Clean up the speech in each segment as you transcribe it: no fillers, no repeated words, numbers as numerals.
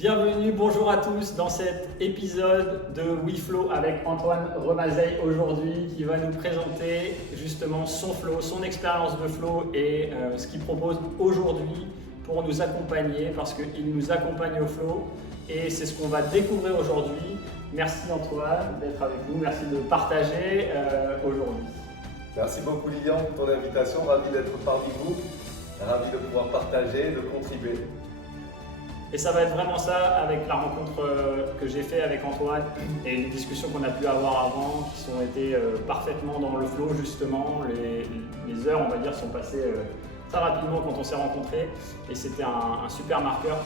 Bienvenue, bonjour à tous dans cet épisode de WeFlow avec Antoine Remazeille aujourd'hui qui va nous présenter justement son flow, son expérience de flow et ce qu'il propose aujourd'hui pour nous accompagner parce qu'il nous accompagne au flow et c'est ce qu'on va découvrir aujourd'hui. Merci Antoine d'être avec nous, merci de partager aujourd'hui. Merci beaucoup Lilian pour ton invitation, ravi d'être parmi vous, ravi de pouvoir partager, de contribuer. Et ça va être vraiment ça avec la rencontre que j'ai fait avec Antoine et les discussions qu'on a pu avoir avant qui ont été parfaitement dans le flow justement. Les heures, on va dire, sont passées très rapidement quand on s'est rencontrés et c'était un super marqueur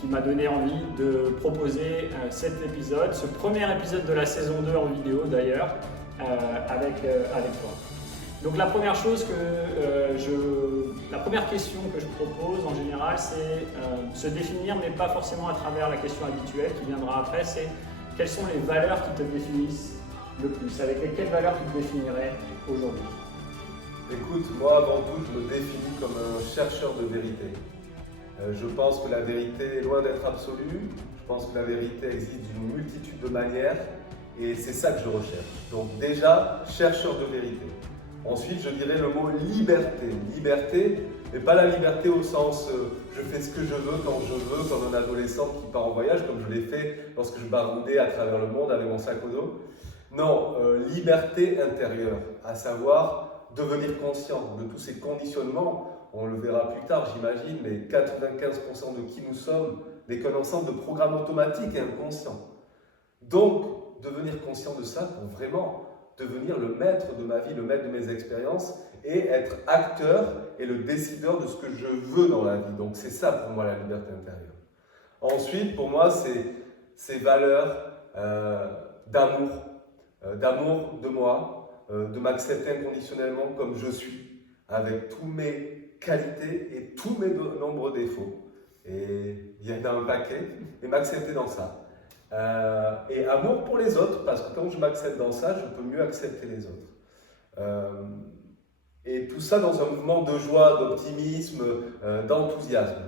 qui m'a donné envie de proposer cet épisode, ce premier épisode de la saison 2 en vidéo d'ailleurs, avec toi. Donc la première chose la première question que je propose en général, c'est se définir, mais pas forcément à travers la question habituelle qui viendra après, c'est quelles sont les valeurs qui te définissent le plus, avec quelles valeurs tu te définirais aujourd'hui? Écoute, moi avant tout, je me définis comme un chercheur de vérité. Je pense que la vérité est loin d'être absolue, je pense que la vérité existe d'une multitude de manières et c'est ça que je recherche. Donc déjà, chercheur de vérité. Ensuite, je dirais le mot liberté. Liberté, mais pas la liberté au sens je fais ce que je veux, quand je veux, comme un adolescent qui part en voyage, comme je l'ai fait lorsque je baroudais à travers le monde avec mon sac au dos. Non, liberté intérieure, à savoir devenir conscient de tous ces conditionnements. On le verra plus tard, j'imagine, mais 95% de qui nous sommes n'est qu'un ensemble de programmes automatiques et inconscients. Donc, devenir conscient de ça pour vraiment devenir le maître de ma vie, le maître de mes expériences et être acteur et le décideur de ce que je veux dans la vie. Donc c'est ça pour moi la liberté intérieure. Ensuite, pour moi, c'est ces valeurs d'amour de moi, de m'accepter inconditionnellement comme je suis, avec tous mes qualités et tous mes nombreux défauts. Et il y en a un paquet, et m'accepter dans ça. Et amour pour les autres, parce que quand je m'accepte dans ça, je peux mieux accepter les autres. Et tout ça dans un mouvement de joie, d'optimisme, d'enthousiasme.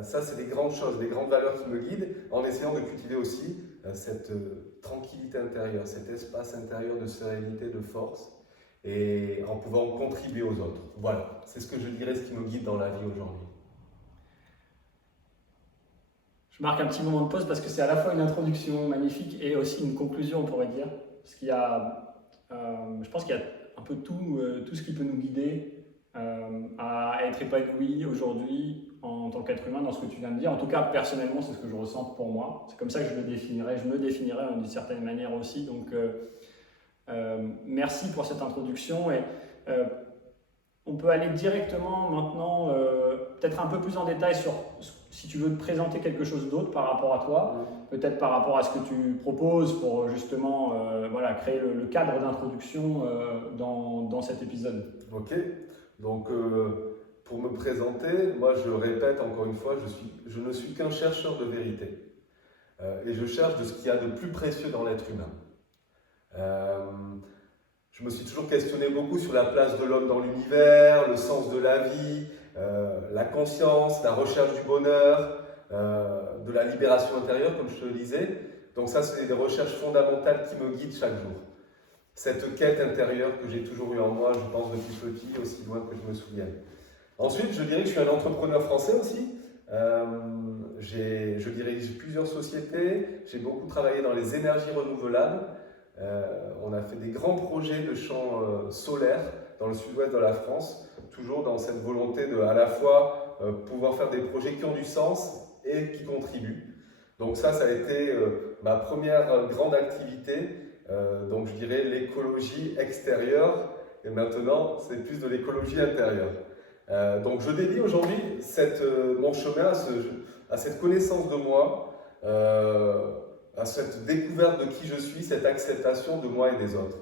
Ça, c'est des grandes choses, des grandes valeurs qui me guident, en essayant de cultiver aussi cette tranquillité intérieure, cet espace intérieur de sérénité, de force, et en pouvant contribuer aux autres. Voilà, c'est ce que je dirais, ce qui me guide dans la vie aujourd'hui. Je marque un petit moment de pause parce que c'est à la fois une introduction magnifique et aussi une conclusion, on pourrait dire. Parce qu'il y a, je pense qu'il y a un peu tout ce qui peut nous guider à être épanoui aujourd'hui en tant qu'être humain dans ce que tu viens de dire. En tout cas, personnellement, c'est ce que je ressens pour moi. C'est comme ça que je me définirais d'une certaine manière aussi. Donc, merci pour cette introduction. Et on peut aller directement maintenant, peut-être un peu plus en détail sur si tu veux te présenter quelque chose d'autre par rapport à toi, peut-être par rapport à ce que tu proposes pour justement créer le cadre d'introduction dans cet épisode. Ok, donc pour me présenter, moi je répète encore une fois, je ne suis qu'un chercheur de vérité. Et je cherche de ce qu'il y a de plus précieux dans l'être humain. Je me suis toujours questionné beaucoup sur la place de l'homme dans l'univers, le sens de la vie, la conscience, la recherche du bonheur, de la libération intérieure, comme je te le disais. Donc ça, c'est des recherches fondamentales qui me guident chaque jour. Cette quête intérieure que j'ai toujours eue en moi, je pense depuis petit, aussi loin que je me souvienne. Ensuite, je dirais que je suis un entrepreneur français aussi. Je dirige plusieurs sociétés, j'ai beaucoup travaillé dans les énergies renouvelables. On a fait des grands projets de champs solaires dans le sud-ouest de la France, toujours dans cette volonté de à la fois pouvoir faire des projets qui ont du sens et qui contribuent. Donc ça a été ma première grande activité, donc je dirais l'écologie extérieure, et maintenant c'est plus de l'écologie intérieure. Donc je dédie aujourd'hui mon chemin à cette connaissance de moi, à cette découverte de qui je suis, cette acceptation de moi et des autres.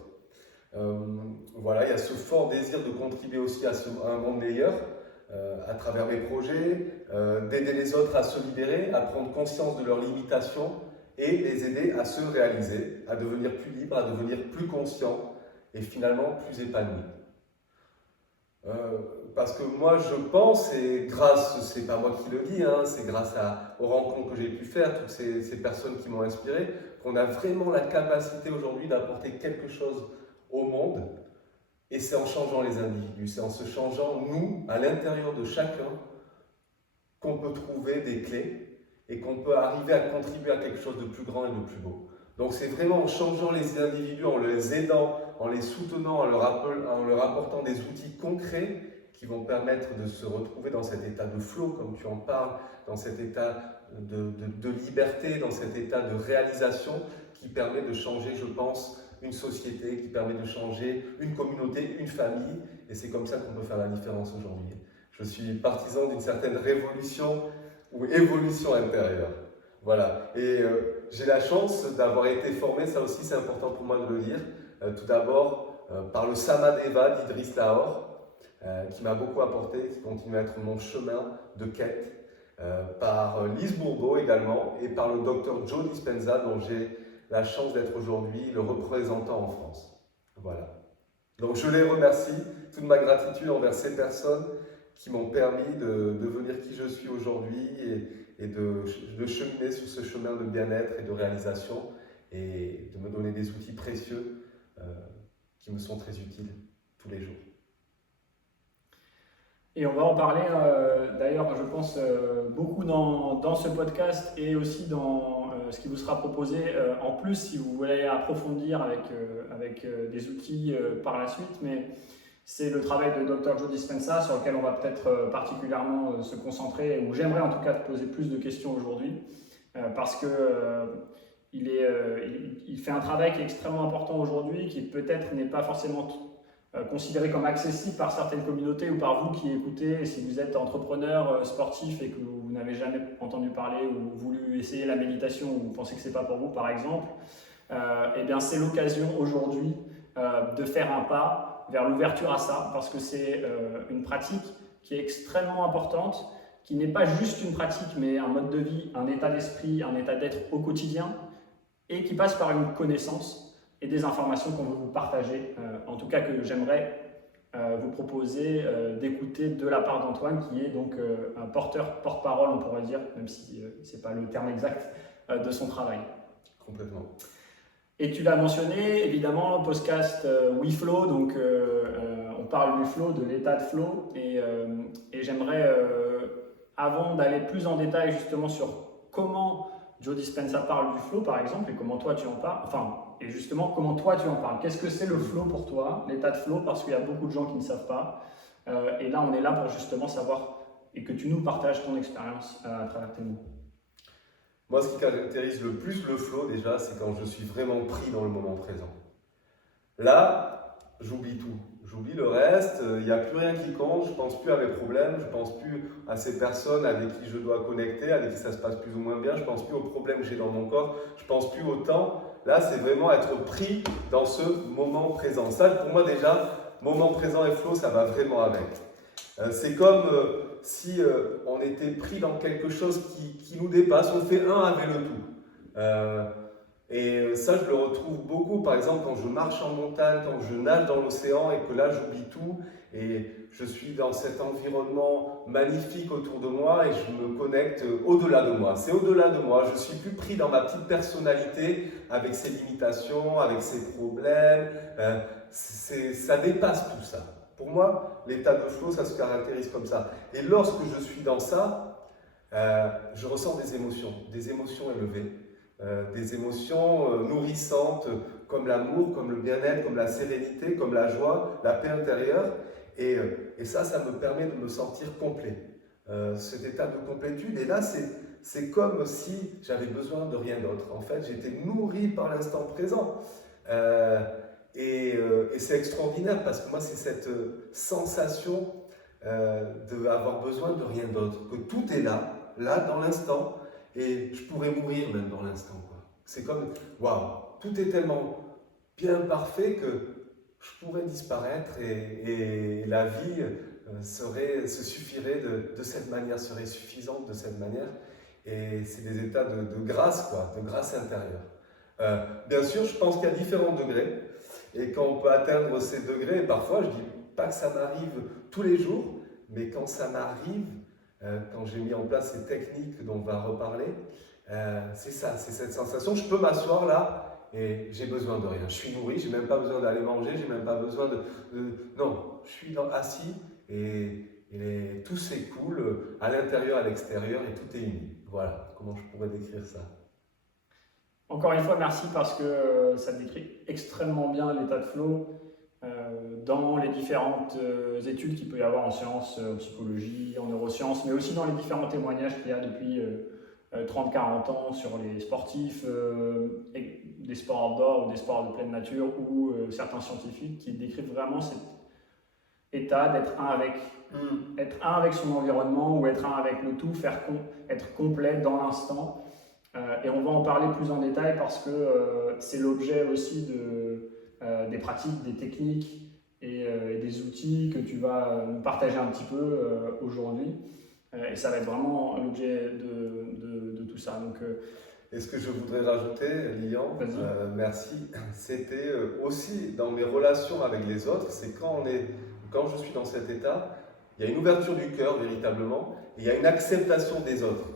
Voilà, il y a ce fort désir de contribuer aussi à un monde meilleur à travers mes projets, d'aider les autres à se libérer, à prendre conscience de leurs limitations et les aider à se réaliser, à devenir plus libres, à devenir plus conscients et finalement plus épanouis. parce que moi je pense, et grâce, c'est pas moi qui le dis, hein, c'est grâce aux rencontres que j'ai pu faire, toutes ces personnes qui m'ont inspiré, qu'on a vraiment la capacité aujourd'hui d'apporter quelque chose au monde. Et c'est en changeant les individus, c'est en se changeant, nous, à l'intérieur de chacun, qu'on peut trouver des clés et qu'on peut arriver à contribuer à quelque chose de plus grand et de plus beau. Donc c'est vraiment en changeant les individus, en les aidant, en les soutenant, en leur apportant des outils concrets qui vont permettre de se retrouver dans cet état de flow, comme tu en parles, dans cet état de liberté, dans cet état de réalisation qui permet de changer, je pense, une société, qui permet de changer une communauté, une famille. Et c'est comme ça qu'on peut faire la différence aujourd'hui. Je suis partisan d'une certaine révolution ou évolution intérieure. Voilà. Et j'ai la chance d'avoir été formé, ça aussi c'est important pour moi de le dire, tout d'abord par le Samadeva d'Idriss Lahore, qui m'a beaucoup apporté, qui continue à être mon chemin de quête, par Lise Bourbeau également, et par le docteur Joe Dispenza, dont j'ai la chance d'être aujourd'hui le représentant en France. Voilà. Donc je les remercie, toute ma gratitude envers ces personnes qui m'ont permis de devenir qui je suis aujourd'hui et de cheminer sur ce chemin de bien-être et de réalisation et de me donner des outils précieux qui me sont très utiles tous les jours. Et on va en parler d'ailleurs, je pense, beaucoup dans ce podcast et aussi dans ce qui vous sera proposé en plus si vous voulez approfondir avec des outils par la suite. Mais c'est le travail de Dr. Joe Dispenza sur lequel on va peut-être particulièrement se concentrer, ou j'aimerais en tout cas te poser plus de questions aujourd'hui, parce que il fait un travail qui est extrêmement important aujourd'hui, qui peut-être n'est pas forcément considéré comme accessible par certaines communautés ou par vous qui écoutez. Si vous êtes entrepreneur sportif et que vous n'avez jamais entendu parler ou voulu essayer la méditation ou vous pensez que c'est pas pour vous par exemple, eh bien c'est l'occasion aujourd'hui de faire un pas vers l'ouverture à ça, parce que c'est une pratique qui est extrêmement importante, qui n'est pas juste une pratique mais un mode de vie, un état d'esprit, un état d'être au quotidien, et qui passe par une connaissance et des informations qu'on veut vous partager, en tout cas que j'aimerais vous proposer d'écouter de la part d'Antoine, qui est donc un porte-parole, on pourrait dire, même si ce n'est pas le terme exact de son travail. Complètement. Et tu l'as mentionné, évidemment, le podcast WeFlow, donc on parle du flow, de l'état de flow, et j'aimerais, avant d'aller plus en détail justement sur comment Joe Dispenza parle du flow par exemple, et comment toi tu en parles, et justement comment toi tu en parles. Qu'est-ce que c'est le flow pour toi, l'état de flow, parce qu'il y a beaucoup de gens qui ne savent pas, et là on est là pour justement savoir, et que tu nous partages ton expérience à travers tes mots. Moi, ce qui caractérise le plus le flow, déjà, c'est quand je suis vraiment pris dans le moment présent. Là, j'oublie tout. J'oublie le reste, il n'y a plus rien qui compte, je ne pense plus à mes problèmes, je ne pense plus à ces personnes avec qui je dois connecter, avec qui ça se passe plus ou moins bien, je ne pense plus aux problèmes que j'ai dans mon corps, je ne pense plus au temps. Là, c'est vraiment être pris dans ce moment présent. Ça, pour moi, déjà, moment présent et flow, ça va vraiment avec. C'est comme si on était pris dans quelque chose qui nous dépasse, on fait un avec le tout. Et ça, je le retrouve beaucoup, par exemple, quand je marche en montagne, quand je nage dans l'océan et que là, j'oublie tout et je suis dans cet environnement magnifique autour de moi et je me connecte au-delà de moi. C'est au-delà de moi, je suis plus pris dans ma petite personnalité avec ses limitations, avec ses problèmes. Ça dépasse tout ça. Pour moi, l'état de flow, ça se caractérise comme ça. Et lorsque je suis dans ça, je ressens des émotions élevées. Des émotions nourrissantes comme l'amour, comme le bien-être, comme la sérénité, comme la joie, la paix intérieure. Et ça me permet de me sentir complet. Cet état de complétude. Et là, c'est comme si j'avais besoin de rien d'autre. En fait, j'étais nourri par l'instant présent. Et c'est extraordinaire parce que moi, c'est cette sensation d'avoir besoin de rien d'autre. Que tout est là dans l'instant. Et je pourrais mourir même dans l'instant. C'est comme, waouh, tout est tellement bien parfait que je pourrais disparaître et la vie se suffirait de cette manière, serait suffisante de cette manière. Et c'est des états de grâce, de grâce intérieure. Bien sûr, je pense qu'il y a différents degrés. Et quand on peut atteindre ces degrés, parfois, je dis pas que ça m'arrive tous les jours, mais quand ça m'arrive, quand j'ai mis en place ces techniques dont on va reparler, c'est ça, c'est cette sensation. Je peux m'asseoir là et j'ai besoin de rien. Je suis nourri, j'ai même pas besoin d'aller manger, j'ai même pas besoin non, je suis assis et tout s'écoule à l'intérieur, à l'extérieur et tout est uni. Voilà comment je pourrais décrire ça. Encore une fois, merci parce que ça décrit extrêmement bien l'état de flow dans les différentes études qu'il peut y avoir en sciences, en psychologie, en neurosciences, mais aussi dans les différents témoignages qu'il y a depuis 30-40 ans sur les sportifs, des sports outdoor ou des sports de pleine nature ou certains scientifiques qui décrivent vraiment cet état d'être être un avec son environnement ou être un avec le tout, être complet dans l'instant. Et on va en parler plus en détail parce que c'est l'objet aussi des pratiques, des techniques et des outils que tu vas nous partager un petit peu aujourd'hui. Et ça va être vraiment l'objet de tout ça. Donc, et ce que je voudrais rajouter, Lilian, merci, c'était aussi dans mes relations avec les autres, c'est quand je suis dans cet état, il y a une ouverture du cœur véritablement, et il y a une acceptation des autres.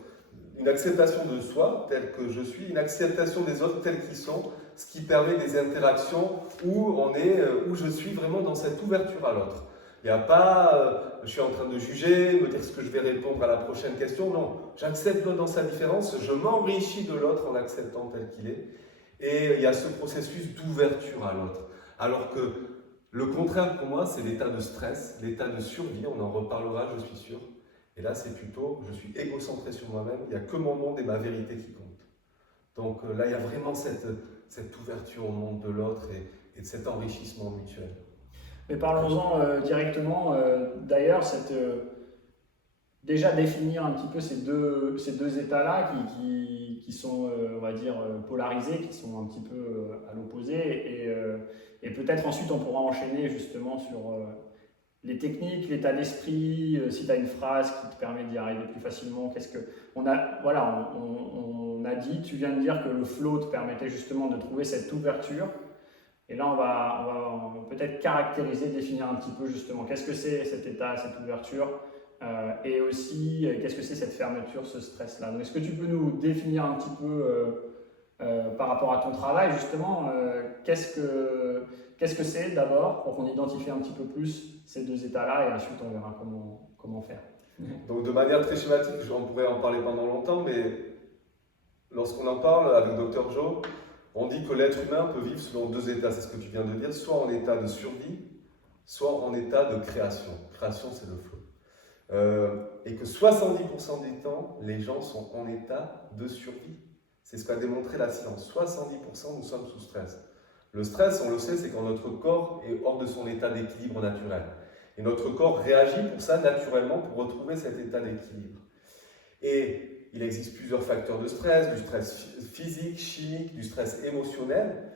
Une acceptation de soi tel que je suis, une acceptation des autres tels qu'ils sont, ce qui permet des interactions où je suis vraiment dans cette ouverture à l'autre. Il n'y a pas, je suis en train de juger, me dire ce que je vais répondre à la prochaine question. Non, j'accepte l'autre dans sa différence, je m'enrichis de l'autre en l'acceptant tel qu'il est. Et il y a ce processus d'ouverture à l'autre. Alors que le contraire pour moi, c'est l'état de stress, l'état de survie, on en reparlera, je suis sûr. Et là, c'est plutôt, je suis égocentré sur moi-même, il n'y a que mon monde et ma vérité qui comptent. Donc là, il y a vraiment cette ouverture au monde de l'autre et de cet enrichissement mutuel. Mais parlons-en directement. D'ailleurs, déjà définir un petit peu ces deux états-là qui sont, on va dire, polarisés, qui sont un petit peu à l'opposé. Et peut-être ensuite, on pourra enchaîner justement sur les techniques, l'état d'esprit, si tu as une phrase qui te permet d'y arriver plus facilement. On a dit, tu viens de dire que le flow te permettait justement de trouver cette ouverture. Et là, on va peut-être caractériser, définir un petit peu justement qu'est-ce que c'est cet état, cette ouverture, et aussi qu'est-ce que c'est cette fermeture, ce stress-là. Donc, est-ce que tu peux nous définir un petit peu par rapport à ton travail justement, qu'est-ce que c'est d'abord pour qu'on identifie un petit peu plus ces deux états-là et ensuite on verra comment faire. Donc de manière très schématique, on pourrait en parler pendant longtemps, mais lorsqu'on en parle avec Dr Joe, on dit que l'être humain peut vivre selon deux états, c'est ce que tu viens de dire, soit en état de survie, soit en état de création. Création, c'est le flow. Et que 70% du temps, les gens sont en état de survie. C'est ce qu'a démontré la science. 70% nous sommes sous stress. Le stress, on le sait, c'est quand notre corps est hors de son état d'équilibre naturel. Et notre corps réagit pour ça naturellement pour retrouver cet état d'équilibre. Et il existe plusieurs facteurs de stress, du stress physique, chimique, du stress émotionnel.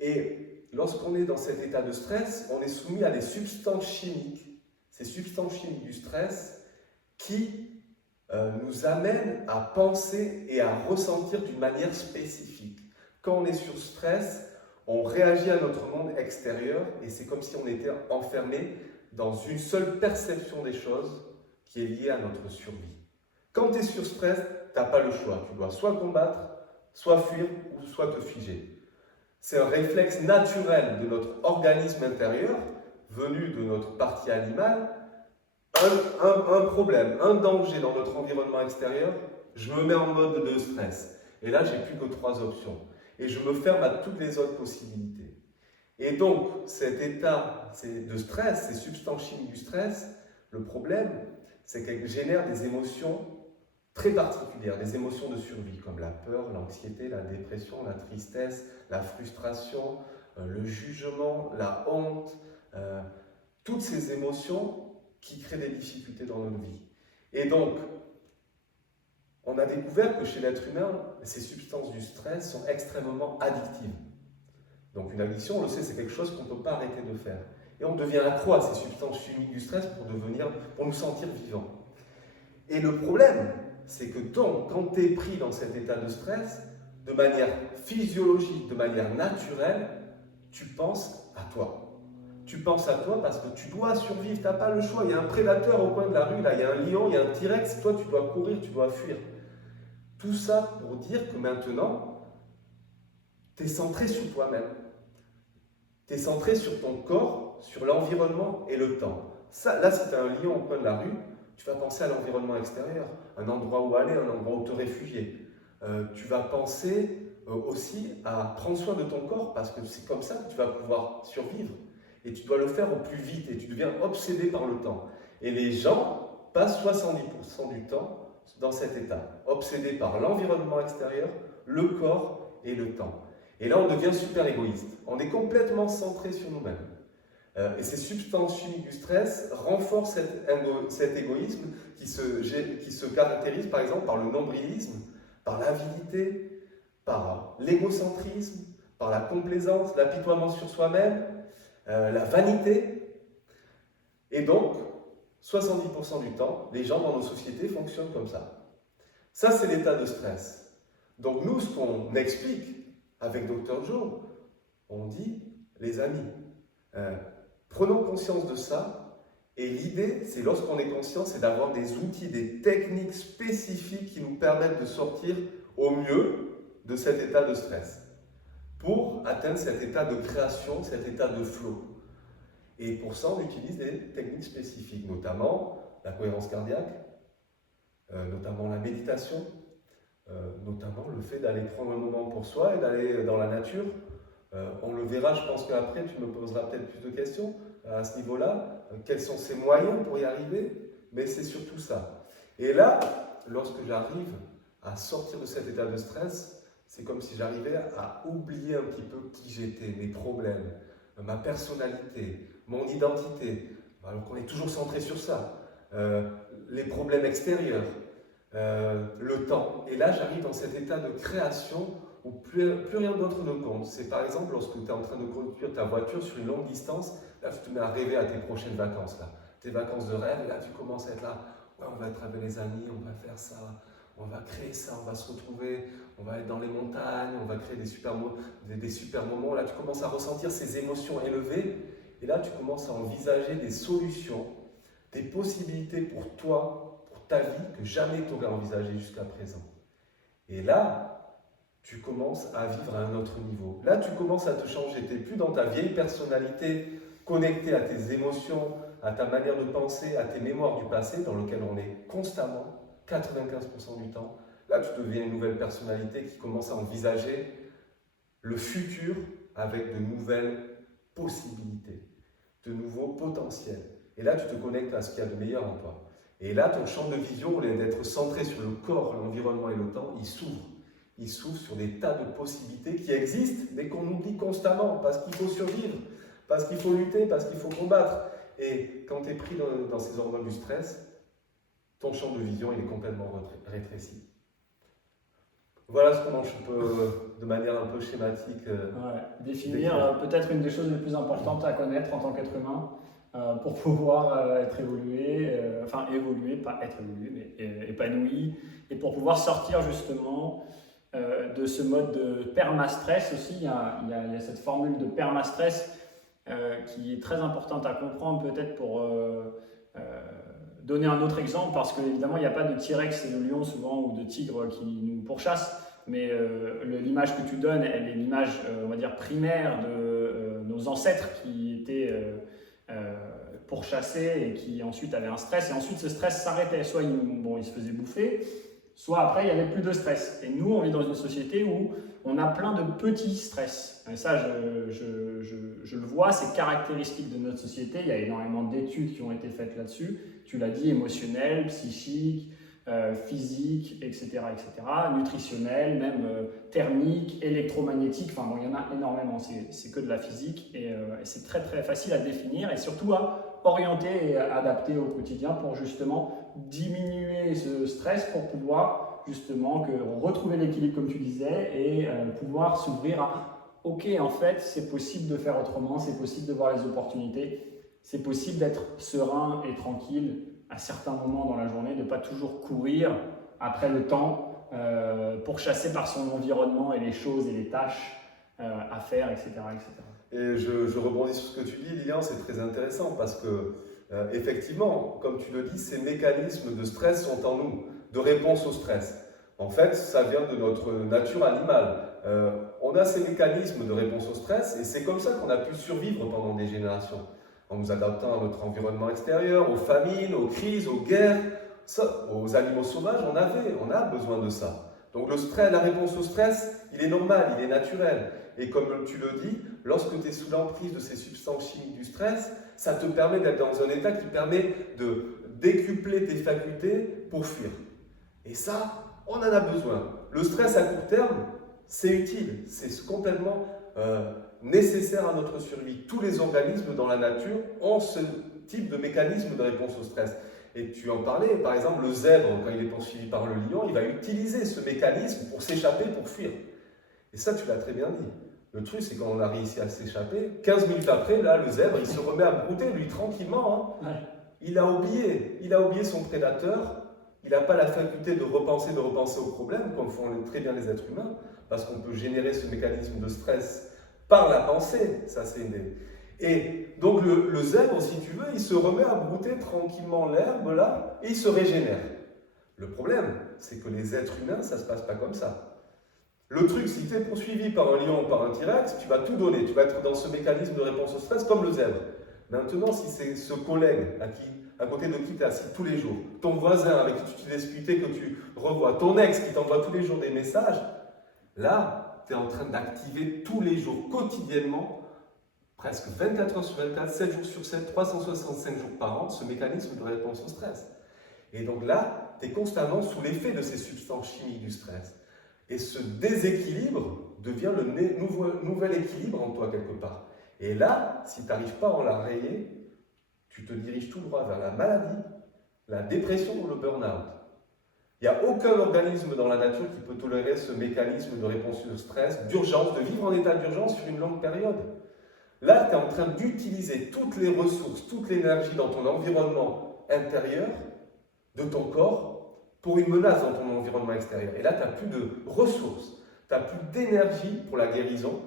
Et lorsqu'on est dans cet état de stress, on est soumis à des substances chimiques. Ces substances chimiques du stress qui nous amènent à penser et à ressentir d'une manière spécifique. Quand on est sur stress, on réagit à notre monde extérieur et c'est comme si on était enfermé dans une seule perception des choses qui est liée à notre survie. Quand tu es sur stress, tu n'as pas le choix. Tu dois soit combattre, soit fuir ou soit te figer. C'est un réflexe naturel de notre organisme intérieur, venu de notre partie animale. Un problème, un danger dans notre environnement extérieur, je me mets en mode de stress. Et là, j'ai plus que 3 options. Et je me ferme à toutes les autres possibilités. Et donc, cet état de stress, ces substances chimiques du stress, le problème, c'est qu'elles génèrent des émotions très particulières, des émotions de survie, comme la peur, l'anxiété, la dépression, la tristesse, la frustration, le jugement, la honte, toutes ces émotions qui créent des difficultés dans notre vie. Et donc, on a découvert que chez l'être humain, ces substances du stress sont extrêmement addictives. Donc une addiction, on le sait, c'est quelque chose qu'on ne peut pas arrêter de faire. Et on devient accro à ces substances chimiques du stress pour nous sentir vivants. Et le problème, c'est que donc, quand tu es pris dans cet état de stress, de manière physiologique, de manière naturelle, tu penses à toi. Tu penses à toi parce que tu dois survivre, tu n'as pas le choix. Il y a un prédateur au coin de la rue, là, il y a un lion, il y a un T-Rex, toi tu dois courir, tu dois fuir. Tout ça pour dire que maintenant, tu es centré sur toi-même. Tu es centré sur ton corps, sur l'environnement et le temps. Ça, là, si tu as un lion au coin de la rue, tu vas penser à l'environnement extérieur, un endroit où aller, un endroit où te réfugier. Tu vas penser aussi à prendre soin de ton corps parce que c'est comme ça que tu vas pouvoir survivre. Et tu dois le faire au plus vite et tu deviens obsédé par le temps. Et les gens passent 70% du temps dans cet état, obsédés par l'environnement extérieur, le corps et le temps. Et là, on devient super égoïste. On est complètement centré sur nous-mêmes. Et ces substances chimiques du stress renforcent cet égoïsme qui se caractérise par exemple par le nombrilisme, par l'avidité, par l'égocentrisme, par la complaisance, l'apitoiement sur soi-même, la vanité. Et donc, 70% du temps, les gens dans nos sociétés fonctionnent comme ça. Ça, c'est l'état de stress. Donc nous, ce qu'on explique avec Dr Joe, on dit, les amis, prenons conscience de ça. Et l'idée, c'est lorsqu'on est conscient, c'est d'avoir des outils, des techniques spécifiques qui nous permettent de sortir au mieux de cet état de stress pour atteindre cet état de création, cet état de flow. Et pour ça, on utilise des techniques spécifiques, notamment la cohérence cardiaque, notamment la méditation, notamment le fait d'aller prendre un moment pour soi et d'aller dans la nature. On le verra, je pense qu'après, tu me poseras peut-être plus de questions à ce niveau-là. Quels sont ces moyens pour y arriver? Mais c'est surtout ça. Et là, lorsque j'arrive à sortir de cet état de stress, c'est comme si j'arrivais à oublier un petit peu qui j'étais, mes problèmes, ma personnalité, mon identité, alors qu'on est toujours centré sur ça, les problèmes extérieurs, le temps. Et là, j'arrive dans cet état de création où plus rien d'autre ne compte. C'est par exemple lorsque tu es en train de conduire ta voiture sur une longue distance, là, tu te mets à rêver à tes prochaines vacances, là, tes vacances de rêve, et là, tu commences à être là, ouais, on va être avec les amis, on va faire ça, on va créer ça, on va se retrouver, on va être dans les montagnes, on va créer des super moments. Là, tu commences à ressentir ces émotions élevées et là, tu commences à envisager des solutions, des possibilités pour toi, pour ta vie que jamais tu n'aurais envisagé jusqu'à présent. Et là, tu commences à vivre à un autre niveau. Là, tu commences à te changer. Tu n'es plus dans ta vieille personnalité connectée à tes émotions, à ta manière de penser, à tes mémoires du passé dans lequel on est constamment, 95% du temps. Là, tu deviens une nouvelle personnalité qui commence à envisager le futur avec de nouvelles possibilités, de nouveaux potentiels. Et là, tu te connectes à ce qu'il y a de meilleur en toi. Et là, ton champ de vision, au lieu d'être centré sur le corps, l'environnement et le temps, il s'ouvre. Il s'ouvre sur des tas de possibilités qui existent, mais qu'on oublie constamment, parce qu'il faut survivre, parce qu'il faut lutter, parce qu'il faut combattre. Et quand tu es pris dans ces hormones du stress, ton champ de vision, il est complètement rétréci. Voilà comment je peux, de manière un peu schématique, définir peut-être une des choses les plus importantes à connaître en tant qu'être humain pour pouvoir être évolué, pas être évolué, mais épanoui, et pour pouvoir sortir justement de ce mode de perma-stress aussi. Il y a cette formule de perma-stress qui est très importante à comprendre peut-être pour donner un autre exemple, parce qu'évidemment il n'y a pas de T-Rex et de lion souvent ou de tigre qui nous pourchassent, mais l'image que tu donnes, elle est l'image on va dire primaire de nos ancêtres qui étaient pourchassés et qui ensuite avaient un stress, et ensuite ce stress s'arrêtait, soit ils se faisaient bouffer, soit après il n'y avait plus de stress. Et nous on vit dans une société où on a plein de petits stress, et ça je le vois, c'est caractéristique de notre société. Il y a énormément d'études qui ont été faites là-dessus, tu l'as dit, émotionnel, psychique, physique, etc., nutritionnel, même thermique, électromagnétique, enfin bon, il y en a énormément, c'est que de la physique, et c'est très très facile à définir et surtout à orienter et à adapter au quotidien pour justement diminuer ce stress, pour pouvoir justement retrouver l'équilibre comme tu disais, et pouvoir s'ouvrir à ok, en fait c'est possible de faire autrement, c'est possible de voir les opportunités, c'est possible d'être serein et tranquille à certains moments dans la journée, de ne pas toujours courir après le temps, pourchassé par son environnement et les choses et les tâches à faire, etc., etc. Et je rebondis sur ce que tu dis, Lilian, c'est très intéressant parce que, effectivement, comme tu le dis, ces mécanismes de stress sont en nous, de réponse au stress. En fait, ça vient de notre nature animale. On a ces mécanismes de réponse au stress et c'est comme ça qu'on a pu survivre pendant des générations. En nous adaptant à notre environnement extérieur, aux famines, aux crises, aux guerres, ça, aux animaux sauvages, on a besoin de ça. Donc le stress, la réponse au stress, il est normal, il est naturel. Et comme tu le dis, lorsque tu es sous l'emprise de ces substances chimiques du stress, ça te permet d'être dans un état qui permet de décupler tes facultés pour fuir. Et ça, on en a besoin. Le stress à court terme, c'est utile, c'est complètement nécessaire à notre survie. Tous les organismes dans la nature ont ce type de mécanisme de réponse au stress. Et tu en parlais, par exemple, le zèbre, quand il est poursuivi par le lion, il va utiliser ce mécanisme pour s'échapper, pour fuir. Et ça, tu l'as très bien dit. Le truc, c'est quand on a réussi à s'échapper, 15 minutes après, là, le zèbre, il se remet à brouter, lui, tranquillement. Hein. Ouais. Il a oublié son prédateur. Il n'a pas la faculté de repenser au problème, comme font très bien les êtres humains, parce qu'on peut générer ce mécanisme de stress par la pensée. Ça, c'est inné. Et donc, le zèbre, si tu veux, il se remet à brouter tranquillement l'herbe, là, et il se régénère. Le problème, c'est que les êtres humains, ça ne se passe pas comme ça. Le truc, si tu es poursuivi par un lion ou par un T-Rex, tu vas tout donner. Tu vas être dans ce mécanisme de réponse au stress comme le zèbre. Maintenant, si c'est ce collègue à côté de qui tu es assis tous les jours, ton voisin avec qui tu t'es disputé, que tu revois, ton ex qui t'envoie tous les jours des messages, là, tu es en train d'activer tous les jours, quotidiennement, presque 24 heures sur 24, 7 jours sur 7, 365 jours par an, ce mécanisme de réponse au stress. Et donc là, tu es constamment sous l'effet de ces substances chimiques du stress. Et ce déséquilibre devient le nouvel équilibre en toi quelque part. Et là, si tu n'arrives pas à l'enrayer, tu te diriges tout droit vers la maladie, la dépression ou le burn-out. Il n'y a aucun organisme dans la nature qui peut tolérer ce mécanisme de réponse au stress, d'urgence, de vivre en état d'urgence sur une longue période. Là, tu es en train d'utiliser toutes les ressources, toute l'énergie dans ton environnement intérieur, de ton corps, pour une menace dans ton environnement extérieur. Et là, tu n'as plus de ressources, tu n'as plus d'énergie pour la guérison,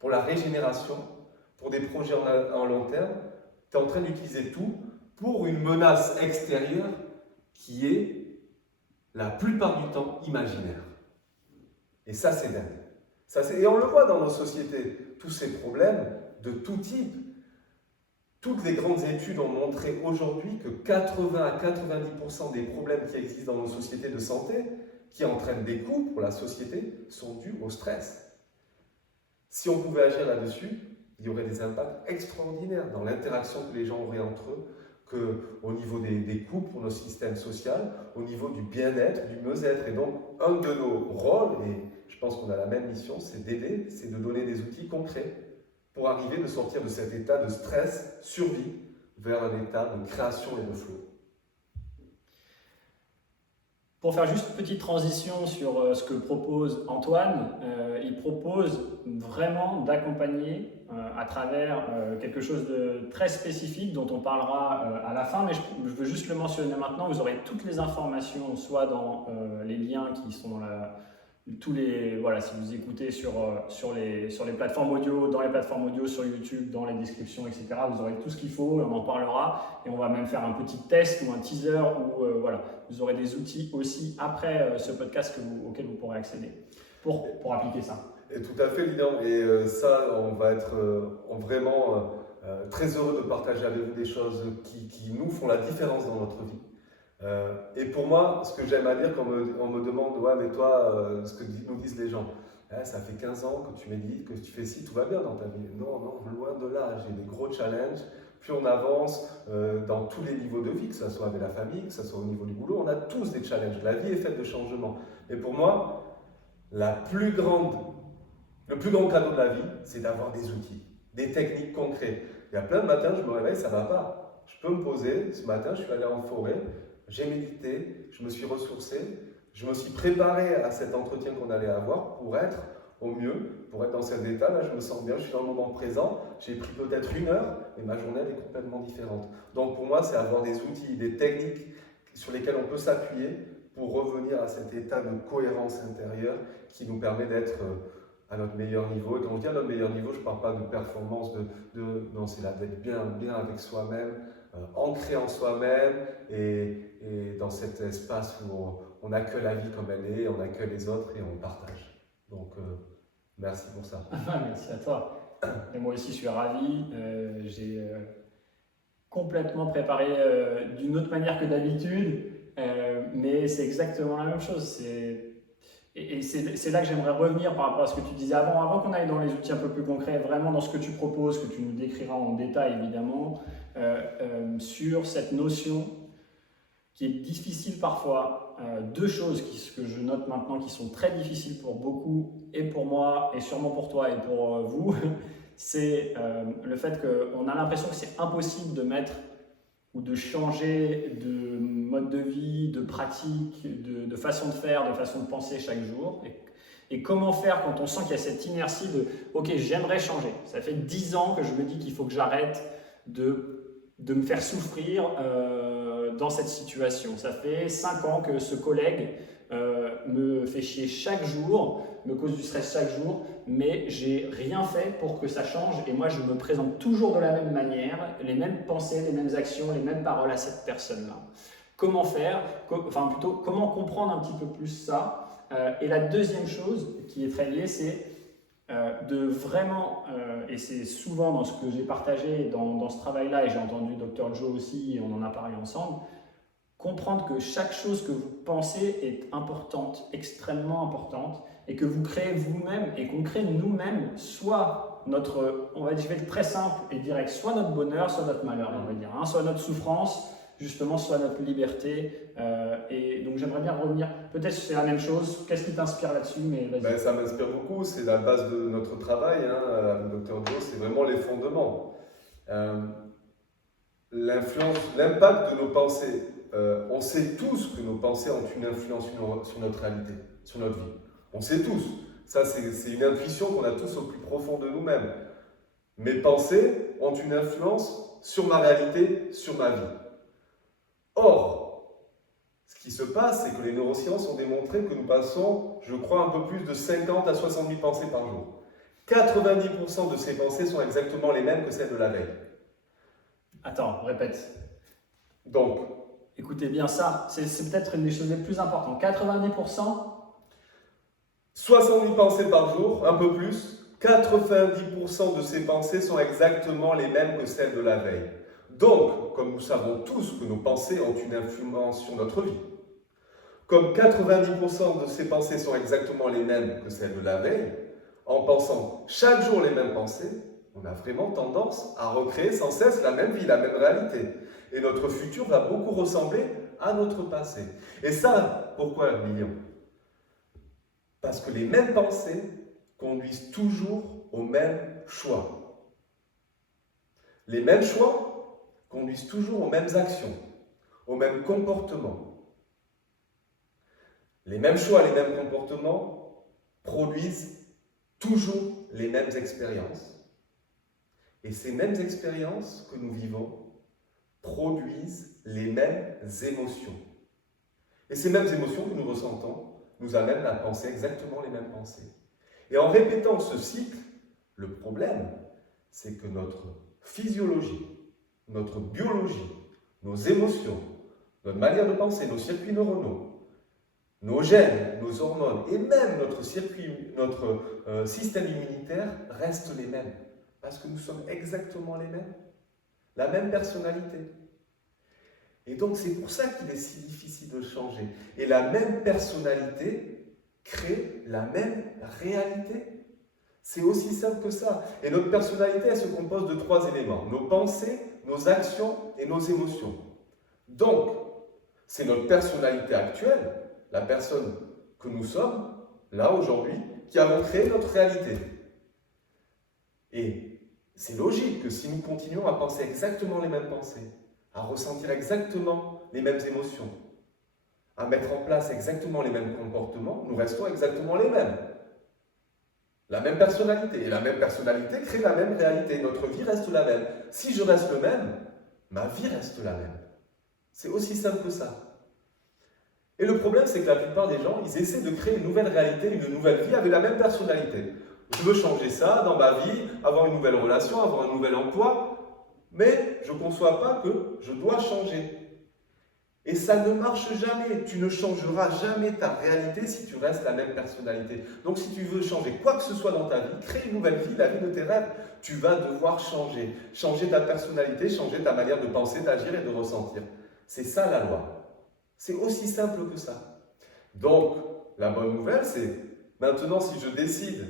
pour la régénération, pour des projets en long terme. Tu es en train d'utiliser tout pour une menace extérieure qui est, la plupart du temps, imaginaire. Et ça, c'est dingue. Et on le voit dans nos sociétés, tous ces problèmes de tout type. Toutes les grandes études ont montré aujourd'hui que 80 à 90% des problèmes qui existent dans nos sociétés de santé, qui entraînent des coûts pour la société, sont dus au stress. Si on pouvait agir là-dessus, il y aurait des impacts extraordinaires dans l'interaction que les gens auraient entre eux, qu'au niveau des coûts pour nos systèmes sociaux, au niveau du bien-être, du mieux-être. Et donc, un de nos rôles, et je pense qu'on a la même mission, c'est d'aider, c'est de donner des outils concrets pour arriver de sortir de cet état de stress, survie, vers un état de création et de flow. Pour faire juste une petite transition sur ce que propose Antoine, il propose vraiment d'accompagner à travers quelque chose de très spécifique dont on parlera à la fin, mais je veux juste le mentionner maintenant. Vous aurez toutes les informations, soit dans les liens qui sont dans si vous écoutez sur les plateformes audio, dans les plateformes audio, sur YouTube, dans les descriptions, etc. Vous aurez tout ce qu'il faut, on en parlera et on va même faire un petit test ou un teaser où vous aurez des outils aussi après ce podcast auquel vous pourrez accéder pour appliquer ça. Et tout à fait, Lilian. Et ça, on va être vraiment très heureux de partager avec vous des choses qui nous font la différence dans notre vie. Et pour moi, ce que j'aime à dire quand on me demande « Ouais, mais toi, ce que nous disent les gens, ça fait 15 ans que tu médites, que tu fais ci, tout va bien dans ta vie. » Non, loin de là, j'ai des gros challenges. Plus on avance dans tous les niveaux de vie, que ce soit avec la famille, que ce soit au niveau du boulot, on a tous des challenges. La vie est faite de changements. Et pour moi, le plus grand cadeau de la vie, c'est d'avoir des outils, des techniques concrètes. Il y a plein de matins, je me réveille, ça ne va pas. Je peux me poser. Ce matin, je suis allé en forêt. J'ai médité, je me suis ressourcé, je me suis préparé à cet entretien qu'on allait avoir pour être au mieux, pour être dans cet état. Là, je me sens bien, je suis dans le moment présent. J'ai pris peut-être 1 heure, mais ma journée elle est complètement différente. Donc pour moi, c'est avoir des outils, des techniques sur lesquelles on peut s'appuyer pour revenir à cet état de cohérence intérieure qui nous permet d'être à notre meilleur niveau. Et quand on dit à notre meilleur niveau, je ne parle pas de performance, non, c'est là d'être bien avec soi-même, ancré en soi-même et dans cet espace où on accueille la vie comme elle est, on accueille les autres et on partage. Donc, merci pour ça. Merci à toi. Et moi aussi, je suis ravi. J'ai complètement préparé d'une autre manière que d'habitude, mais c'est exactement la même chose. Et c'est là que j'aimerais revenir par rapport à ce que tu disais avant qu'on aille dans les outils un peu plus concrets, vraiment dans ce que tu proposes, que tu nous décriras en détail évidemment, sur cette notion qui est difficile parfois. Deux choses que je note maintenant qui sont très difficiles pour beaucoup, et pour moi, et sûrement pour toi et pour vous, c'est le fait qu'on a l'impression que c'est impossible de mettre ou de changer de mode de vie, de pratique, de façon de faire, de façon de penser chaque jour. Et comment faire quand on sent qu'il y a cette inertie de « Ok, j'aimerais changer ». Ça fait 10 ans que je me dis qu'il faut que j'arrête de me faire souffrir dans cette situation. Ça fait 5 ans que ce collègue me fait chier chaque jour, me cause du stress chaque jour, mais j'ai rien fait pour que ça change et moi je me présente toujours de la même manière, les mêmes pensées, les mêmes actions, les mêmes paroles à cette personne-là. Comment faire, enfin plutôt comment comprendre un petit peu plus ça. Et la deuxième chose qui est très liée, c'est de vraiment, et c'est souvent dans ce que j'ai partagé dans ce travail-là, et j'ai entendu Dr Joe aussi, et on en a parlé ensemble, comprendre que chaque chose que vous pensez est importante, extrêmement importante, et que vous créez vous-même et qu'on crée nous-mêmes soit notre, on va dire, je vais être très simple et direct, soit notre bonheur, soit notre malheur, on va dire, hein, soit notre souffrance, justement, soit notre liberté. Et donc j'aimerais bien revenir, peut-être que c'est la même chose, qu'est-ce qui t'inspire là-dessus, mais vas-y. Ben, ça m'inspire beaucoup, c'est la base de notre travail, hein, avec Dr Joe, c'est vraiment les fondements. L'influence, l'impact de nos pensées. On sait tous que nos pensées ont une influence sur notre réalité, sur notre vie. On sait tous. Ça, c'est une intuition qu'on a tous au plus profond de nous-mêmes. Mes pensées ont une influence sur ma réalité, sur ma vie. Or, ce qui se passe, c'est que les neurosciences ont démontré que nous passons, je crois, un peu plus de 50 à 60 000 pensées par jour. 90% de ces pensées sont exactement les mêmes que celles de la veille. Attends, répète. Donc, écoutez bien ça, c'est peut-être une des choses les plus importantes. 90%, 60 000 pensées par jour, un peu plus. 90% de ces pensées sont exactement les mêmes que celles de la veille. Donc, comme nous savons tous que nos pensées ont une influence sur notre vie, comme 90% de ces pensées sont exactement les mêmes que celles de la veille, en pensant chaque jour les mêmes pensées, on a vraiment tendance à recréer sans cesse la même vie, la même réalité. Et notre futur va beaucoup ressembler à notre passé. Et ça, pourquoi, Lilian ? Parce que les mêmes pensées conduisent toujours au même choix. Les mêmes choix conduisent toujours aux mêmes actions, aux mêmes comportements. Les mêmes choix, les mêmes comportements produisent toujours les mêmes expériences. Et ces mêmes expériences que nous vivons produisent les mêmes émotions. Et ces mêmes émotions que nous ressentons nous amènent à penser exactement les mêmes pensées. Et en répétant ce cycle, le problème, c'est que notre physiologie, notre biologie, nos émotions, notre manière de penser, nos circuits neuronaux, nos gènes, nos hormones et même notre système immunitaire restent les mêmes. Parce que nous sommes exactement les mêmes. La même personnalité. Et donc c'est pour ça qu'il est si difficile de changer. Et la même personnalité crée la même réalité. C'est aussi simple que ça. Et notre personnalité, elle se compose de 3 éléments. Nos pensées, nos actions et nos émotions. Donc, c'est notre personnalité actuelle, la personne que nous sommes, là aujourd'hui, qui avons créé notre réalité. Et c'est logique que si nous continuons à penser exactement les mêmes pensées, à ressentir exactement les mêmes émotions, à mettre en place exactement les mêmes comportements, nous restons exactement les mêmes. La même personnalité. Et la même personnalité crée la même réalité. Notre vie reste la même. Si je reste le même, ma vie reste la même. C'est aussi simple que ça. Et le problème, c'est que la plupart des gens, ils essaient de créer une nouvelle réalité, une nouvelle vie avec la même personnalité. Je veux changer ça dans ma vie, avoir une nouvelle relation, avoir un nouvel emploi, mais je ne conçois pas que je dois changer. Et ça ne marche jamais. Tu ne changeras jamais ta réalité si tu restes la même personnalité. Donc si tu veux changer quoi que ce soit dans ta vie, créer une nouvelle vie, la vie de tes rêves, tu vas devoir changer. Changer ta personnalité, changer ta manière de penser, d'agir et de ressentir. C'est ça la loi. C'est aussi simple que ça. Donc, la bonne nouvelle, c'est maintenant si je décide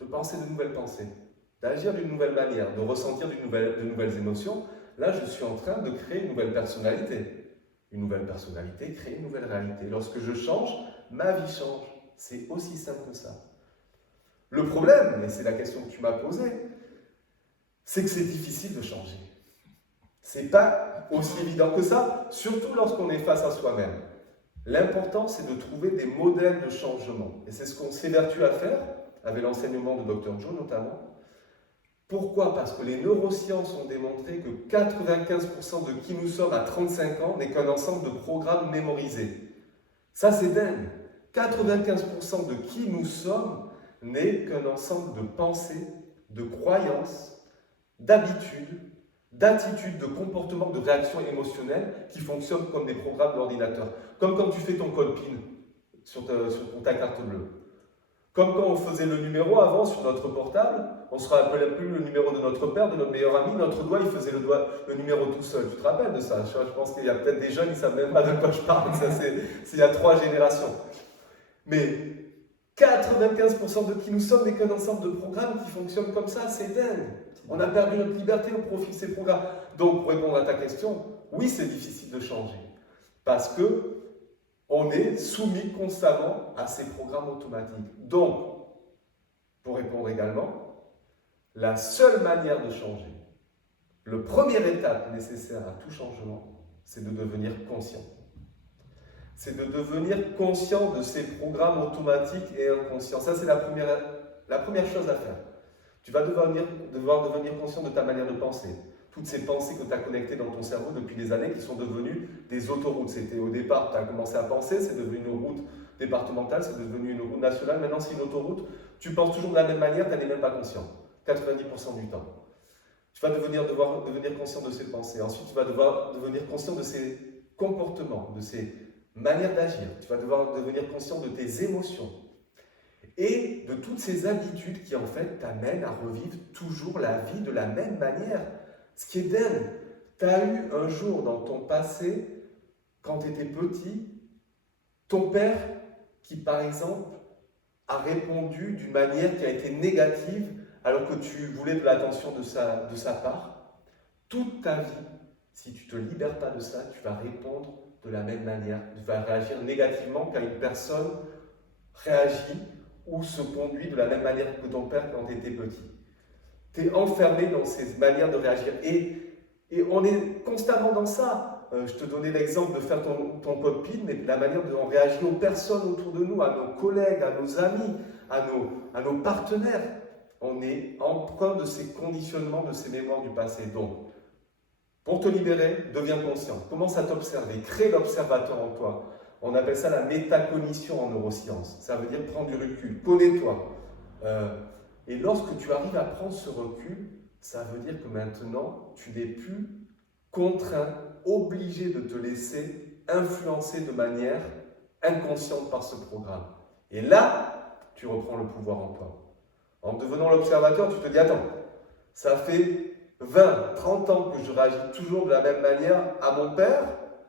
de penser de nouvelles pensées, d'agir d'une nouvelle manière, de ressentir de nouvelles émotions, là je suis en train de créer une nouvelle personnalité. Une nouvelle personnalité crée une nouvelle réalité. Lorsque je change, ma vie change. C'est aussi simple que ça. Le problème, et c'est la question que tu m'as posée, c'est que c'est difficile de changer. C'est pas aussi évident que ça, surtout lorsqu'on est face à soi-même. L'important, c'est de trouver des modèles de changement. Et c'est ce qu'on s'évertue à faire, avec l'enseignement de Dr. Joe notamment. Pourquoi? Parce que les neurosciences ont démontré que 95% de qui nous sommes à 35 ans n'est qu'un ensemble de programmes mémorisés. Ça, c'est dingue. 95% de qui nous sommes n'est qu'un ensemble de pensées, de croyances, d'habitudes, d'attitudes, de comportements, de réactions émotionnelles qui fonctionnent comme des programmes d'ordinateur. Comme quand tu fais ton code PIN sur ta carte bleue. Comme quand on faisait le numéro avant sur notre portable, on ne se rappelait plus le numéro de notre père, de notre meilleur ami, notre doigt, il faisait le numéro tout seul. Tu te rappelles de ça? Je pense qu'il y a peut-être des jeunes, ils ne savent même pas de quoi je parle, ça c'est il y a 3 générations. Mais 95% de qui nous sommes n'est qu'un ensemble de programmes qui fonctionnent comme ça, c'est dingue. On a perdu notre liberté au profit de ces programmes. Donc, pour répondre à ta question, oui, c'est difficile de changer. Parce que on est soumis constamment à ces programmes automatiques. Donc, pour répondre également, la seule manière de changer, la première étape nécessaire à tout changement, c'est de devenir conscient. C'est de devenir conscient de ces programmes automatiques et inconscients. Ça, c'est la première chose à faire. Tu vas devoir devenir conscient de ta manière de penser. Toutes ces pensées que tu as connectées dans ton cerveau depuis des années qui sont devenues des autoroutes. C'était au départ, tu as commencé à penser, c'est devenu une route départementale, c'est devenu une route nationale. Maintenant, c'est une autoroute. Tu penses toujours de la même manière, tu n'en es même pas conscient. 90% du temps. Tu vas devoir devenir conscient de ces pensées. Ensuite, tu vas devoir devenir conscient de ces comportements, de ces manières d'agir. Tu vas devoir devenir conscient de tes émotions. Et de toutes ces habitudes qui, en fait, t'amènent à revivre toujours la vie de la même manière. Ce qui est dingue, tu as eu un jour dans ton passé, quand tu étais petit, ton père qui, par exemple, a répondu d'une manière qui a été négative alors que tu voulais de l'attention de sa part. Toute ta vie, si tu ne te libères pas de ça, tu vas répondre de la même manière. Tu vas réagir négativement quand une personne réagit ou se conduit de la même manière que ton père quand tu étais petit. Tu es enfermé dans ces manières de réagir. Et on est constamment dans ça. Je te donnais l'exemple de faire ton code PIN, mais la manière dont on réagit aux personnes autour de nous, à nos collègues, à nos amis, à nos partenaires. On est empreint de ces conditionnements, de ces mémoires du passé. Donc, pour te libérer, deviens conscient. Commence à t'observer. Crée l'observateur en toi. On appelle ça la métacognition en neurosciences. Ça veut dire prendre du recul. Connais-toi. Et lorsque tu arrives à prendre ce recul, ça veut dire que maintenant, tu n'es plus contraint, obligé de te laisser influencer de manière inconsciente par ce programme. Et là, tu reprends le pouvoir en toi. En devenant l'observateur, tu te dis, attends, ça fait 20, 30 ans que je réagis toujours de la même manière à mon père,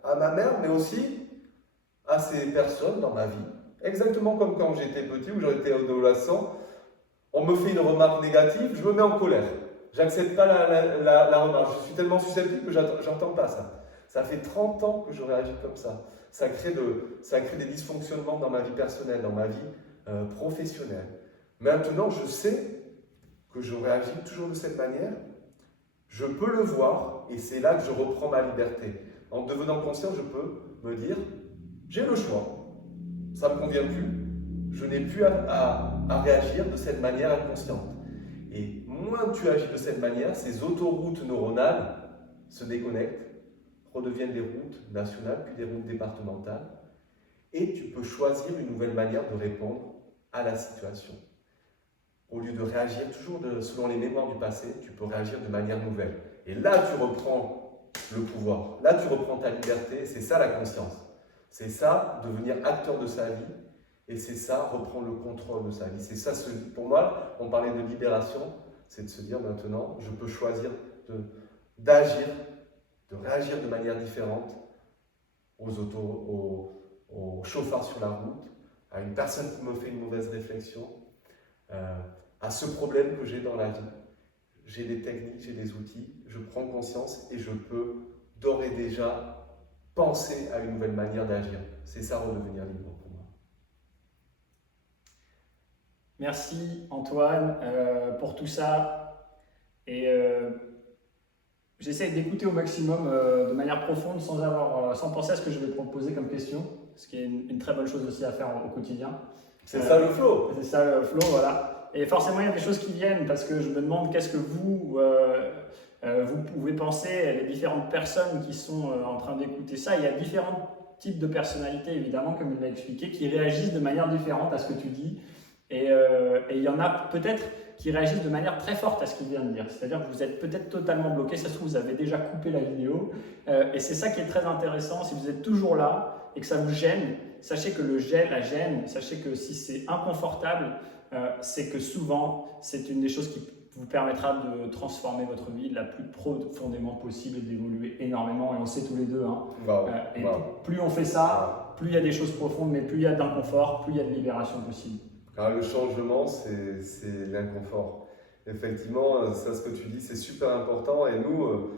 à ma mère, mais aussi à ces personnes dans ma vie. Exactement comme quand j'étais petit ou j'étais adolescent. On me fait une remarque négative, je me mets en colère. J'accepte pas la remarque. Je suis tellement susceptible que j'entends pas ça. Ça fait 30 ans que je réagis comme ça. Ça crée des dysfonctionnements dans ma vie personnelle, dans ma vie professionnelle. Maintenant, je sais que je réagis toujours de cette manière. Je peux le voir et c'est là que je reprends ma liberté. En devenant conscient, je peux me dire, j'ai le choix. Ça ne me convient plus. Je n'ai plus à réagir de cette manière inconsciente. Et moins tu agis de cette manière, ces autoroutes neuronales se déconnectent, redeviennent des routes nationales, puis des routes départementales, et tu peux choisir une nouvelle manière de répondre à la situation. au lieu de réagir toujours selon les mémoires du passé, tu peux réagir de manière nouvelle. Et là, tu reprends le pouvoir. Là, tu reprends ta liberté. C'est ça la conscience. C'est ça, devenir acteur de sa vie. Et c'est ça, reprendre le contrôle de sa vie. C'est ça, pour moi, on parlait de libération, c'est de se dire maintenant, je peux choisir d'agir, de réagir de manière différente aux chauffeurs sur la route, à une personne qui me fait une mauvaise réflexion, à ce problème que j'ai dans la vie. J'ai des techniques, j'ai des outils, je prends conscience et je peux d'ores et déjà penser à une nouvelle manière d'agir. C'est ça, redevenir libre pour moi. Merci Antoine pour tout ça. Et j'essaie d'écouter au maximum de manière profonde sans penser à ce que je vais te proposer comme question, ce qui est une très bonne chose aussi à faire au quotidien. C'est ça le flow. C'est ça le flow, voilà. Et forcément, il y a des choses qui viennent parce que je me demande qu'est-ce que vous pouvez penser, les différentes personnes qui sont en train d'écouter ça. Il y a différents types de personnalités, évidemment, comme il l'a expliqué, qui réagissent de manière différente à ce que tu dis. Et il y en a peut-être qui réagissent de manière très forte à ce qu'il vient de dire. C'est-à-dire que vous êtes peut-être totalement bloqué, ça se trouve, vous avez déjà coupé la vidéo. Et c'est ça qui est très intéressant. Si vous êtes toujours là et que ça vous gêne, sachez que la gêne, sachez que si c'est inconfortable, c'est que souvent, c'est une des choses qui vous permettra de transformer votre vie la plus profondément possible et d'évoluer énormément. Et on sait tous les deux. Hein. Plus on fait ça, plus il y a des choses profondes, mais plus il y a d'inconfort, plus il y a de libération possible. Alors, le changement, c'est l'inconfort. Effectivement, ça, ce que tu dis, c'est super important. Et nous,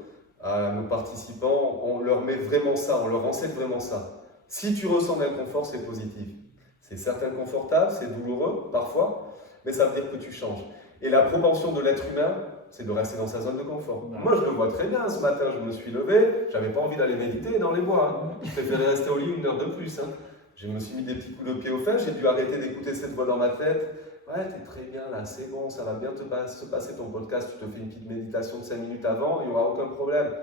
à nos participants, on leur met vraiment ça, on leur enseigne vraiment ça. Si tu ressens l'inconfort, c'est positif. C'est certes inconfortable, c'est douloureux parfois, mais ça veut dire que tu changes. Et la propension de l'être humain, c'est de rester dans sa zone de confort. Moi, je le vois très bien. Ce matin, je me suis levé, j'avais pas envie d'aller méditer dans les bois. Hein. Je préférais rester au lit 1 heure de plus. Hein. Je me suis mis des petits coups de pied aux fesses, j'ai dû arrêter d'écouter cette voix dans ma tête. Ouais, t'es très bien là, c'est bon, ça va bien se passer ton podcast, tu te fais une petite méditation de 5 minutes avant, il n'y aura aucun problème.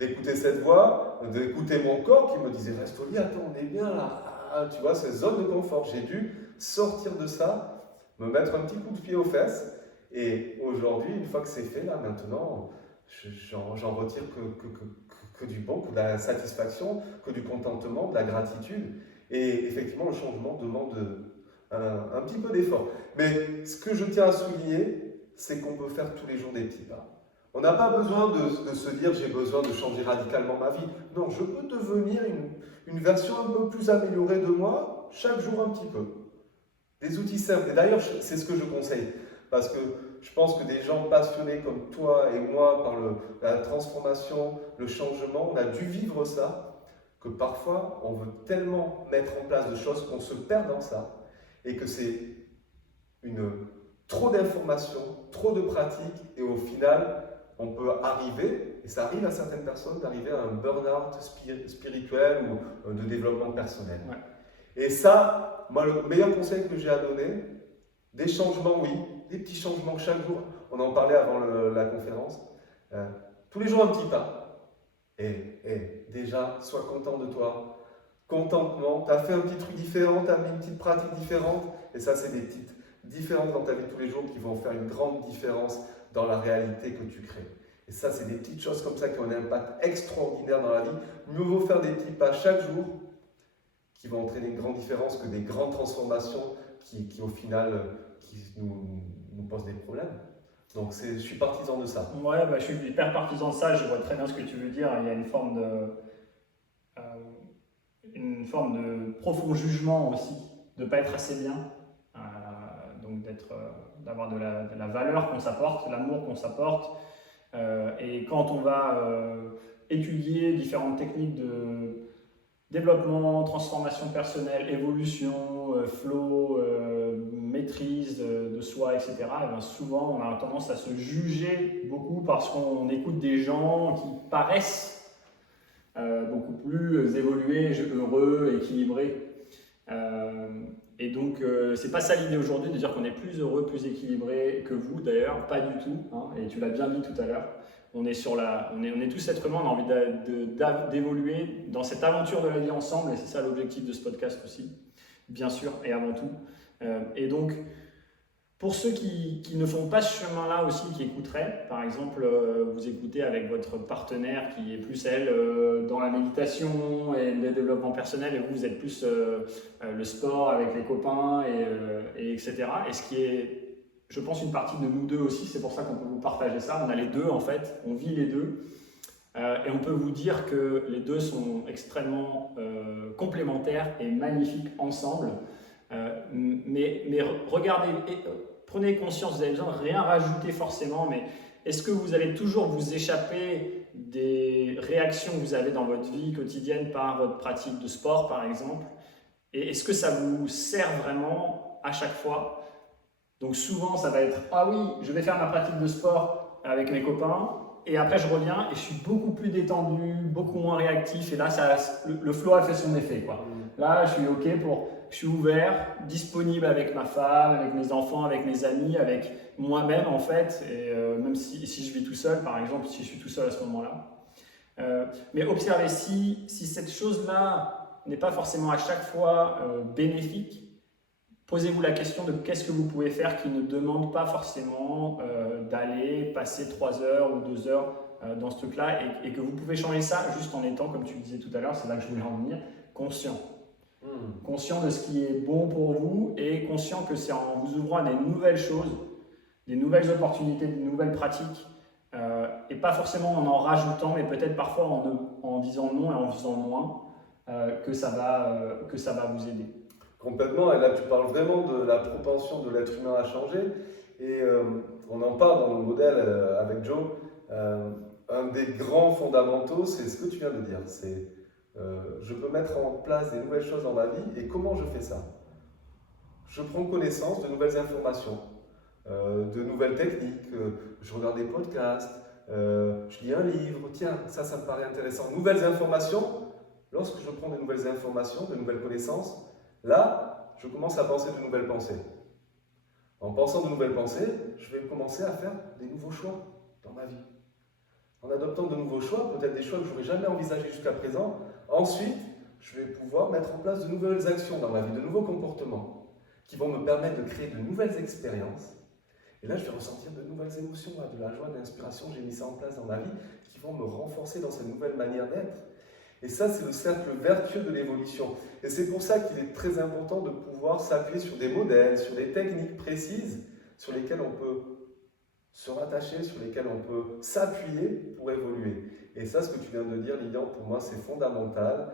D'écouter cette voix, d'écouter mon corps qui me disait reste au lit, attends, on est bien là. Ah, tu vois, cette zone de confort, j'ai dû sortir de ça, me mettre un petit coup de pied aux fesses. Et aujourd'hui, une fois que c'est fait, là, maintenant, j'en retire que du bon, que de la satisfaction, que du contentement, de la gratitude. Et effectivement, le changement demande un petit peu d'effort. Mais ce que je tiens à souligner, c'est qu'on peut faire tous les jours des petits pas. On n'a pas besoin de se dire j'ai besoin de changer radicalement ma vie. Non, je peux devenir une version un peu plus améliorée de moi, chaque jour un petit peu. Des outils simples. Et d'ailleurs, c'est ce que je conseille. Parce que je pense que des gens passionnés comme toi et moi par la transformation, le changement, on a dû vivre ça. Que parfois, on veut tellement mettre en place de choses qu'on se perd dans ça et que c'est trop d'informations, trop de pratiques et au final, on peut arriver, et ça arrive à certaines personnes, d'arriver à un burn-out spirituel ou de développement personnel. Ouais. Et ça, moi, le meilleur conseil que j'ai à donner, des changements, oui, des petits changements chaque jour. On en parlait avant la conférence. Tous les jours, un petit pas. Et déjà, sois content de toi. Contentement, tu as fait un petit truc différent, tu as mis une petite pratique différente. Et ça, c'est des petites différences dans ta vie de tous les jours qui vont faire une grande différence dans la réalité que tu crées. Et ça, c'est des petites choses comme ça qui ont un impact extraordinaire dans la vie. Mieux vaut faire des petits pas chaque jour qui vont entraîner une grande différence que des grandes transformations qui au final, nous posent des problèmes. Donc je suis partisan de ça. Ouais, je suis hyper partisan de ça, je vois très bien ce que tu veux dire. Il y a une forme de profond jugement aussi, de ne pas être assez bien, donc d'avoir de la valeur qu'on s'apporte, l'amour qu'on s'apporte. Et quand on va étudier différentes techniques de développement, transformation personnelle, évolution, flow, maîtrise de soi, etc. Et bien souvent, on a tendance à se juger beaucoup parce qu'on écoute des gens qui paraissent beaucoup plus évolués, heureux, équilibrés. Et donc, c'est pas ça l'idée aujourd'hui de dire qu'on est plus heureux, plus équilibré que vous d'ailleurs, pas du tout. Hein, et tu l'as bien dit tout à l'heure. On est tous êtres humains, on a envie d'évoluer dans cette aventure de la vie ensemble, et c'est ça l'objectif de ce podcast aussi, bien sûr, et avant tout. Et donc, Pour ceux qui ne font pas ce chemin-là aussi, qui écouteraient, par exemple, vous écoutez avec votre partenaire qui est plus, elle, dans la méditation et le développement personnel, et vous êtes plus le sport avec les copains, etc. Et ce qui est, je pense, une partie de nous deux aussi, c'est pour ça qu'on peut vous partager ça. On a les deux, en fait, on vit les deux. Et on peut vous dire que les deux sont extrêmement complémentaires et magnifiques ensemble. Mais regardez, prenez conscience, vous n'avez besoin de rien rajouter forcément, mais est-ce que vous allez toujours vous échapper des réactions que vous avez dans votre vie quotidienne par votre pratique de sport, par exemple? Et est-ce que ça vous sert vraiment à chaque fois? Donc souvent, ça va être « Ah oui, je vais faire ma pratique de sport avec mes copains, et après je reviens et je suis beaucoup plus détendu, beaucoup moins réactif, et là, le flow a fait son effet, quoi. Là, je suis OK je suis ouvert, disponible avec ma femme, avec mes enfants, avec mes amis, avec moi-même en fait, et même si je vis tout seul, par exemple, si je suis tout seul à ce moment-là. Mais observez, si cette chose-là n'est pas forcément à chaque fois bénéfique, posez-vous la question de qu'est-ce que vous pouvez faire qui ne demande pas forcément d'aller passer 3 heures ou 2 heures dans ce truc-là, et que vous pouvez changer ça juste en étant, comme tu disais tout à l'heure, c'est là que je voulais en venir, conscient. Conscient de ce qui est bon pour vous et conscient que c'est en vous ouvrant à des nouvelles choses, des nouvelles opportunités, des nouvelles pratiques, et pas forcément en rajoutant, mais peut-être parfois en disant non et en faisant moins, que ça va vous aider. Complètement, et là tu parles vraiment de la propension de l'être humain à changer, et on en parle dans le modèle avec Joe. Un des grands fondamentaux, c'est ce que tu viens de dire, c'est je peux mettre en place des nouvelles choses dans ma vie, et comment je fais ça? Je prends connaissance de nouvelles informations, de nouvelles techniques, je regarde des podcasts, je lis un livre, tiens, ça me paraît intéressant. Nouvelles informations, lorsque je prends de nouvelles informations, de nouvelles connaissances, là, je commence à penser de nouvelles pensées. En pensant de nouvelles pensées, je vais commencer à faire des nouveaux choix dans ma vie. En adoptant de nouveaux choix, peut-être des choix que je n'aurais jamais envisagés jusqu'à présent, ensuite, je vais pouvoir mettre en place de nouvelles actions dans ma vie, de nouveaux comportements qui vont me permettre de créer de nouvelles expériences. Et là, je vais ressentir de nouvelles émotions, de la joie, de l'inspiration. J'ai mis ça en place dans ma vie qui vont me renforcer dans cette nouvelle manière d'être. Et ça, c'est le cercle vertueux de l'évolution. Et c'est pour ça qu'il est très important de pouvoir s'appuyer sur des modèles, sur des techniques précises sur lesquelles on peut se rattacher, sur lesquelles on peut s'appuyer pour évoluer. Et ça, ce que tu viens de dire, Lilian, pour moi, c'est fondamental.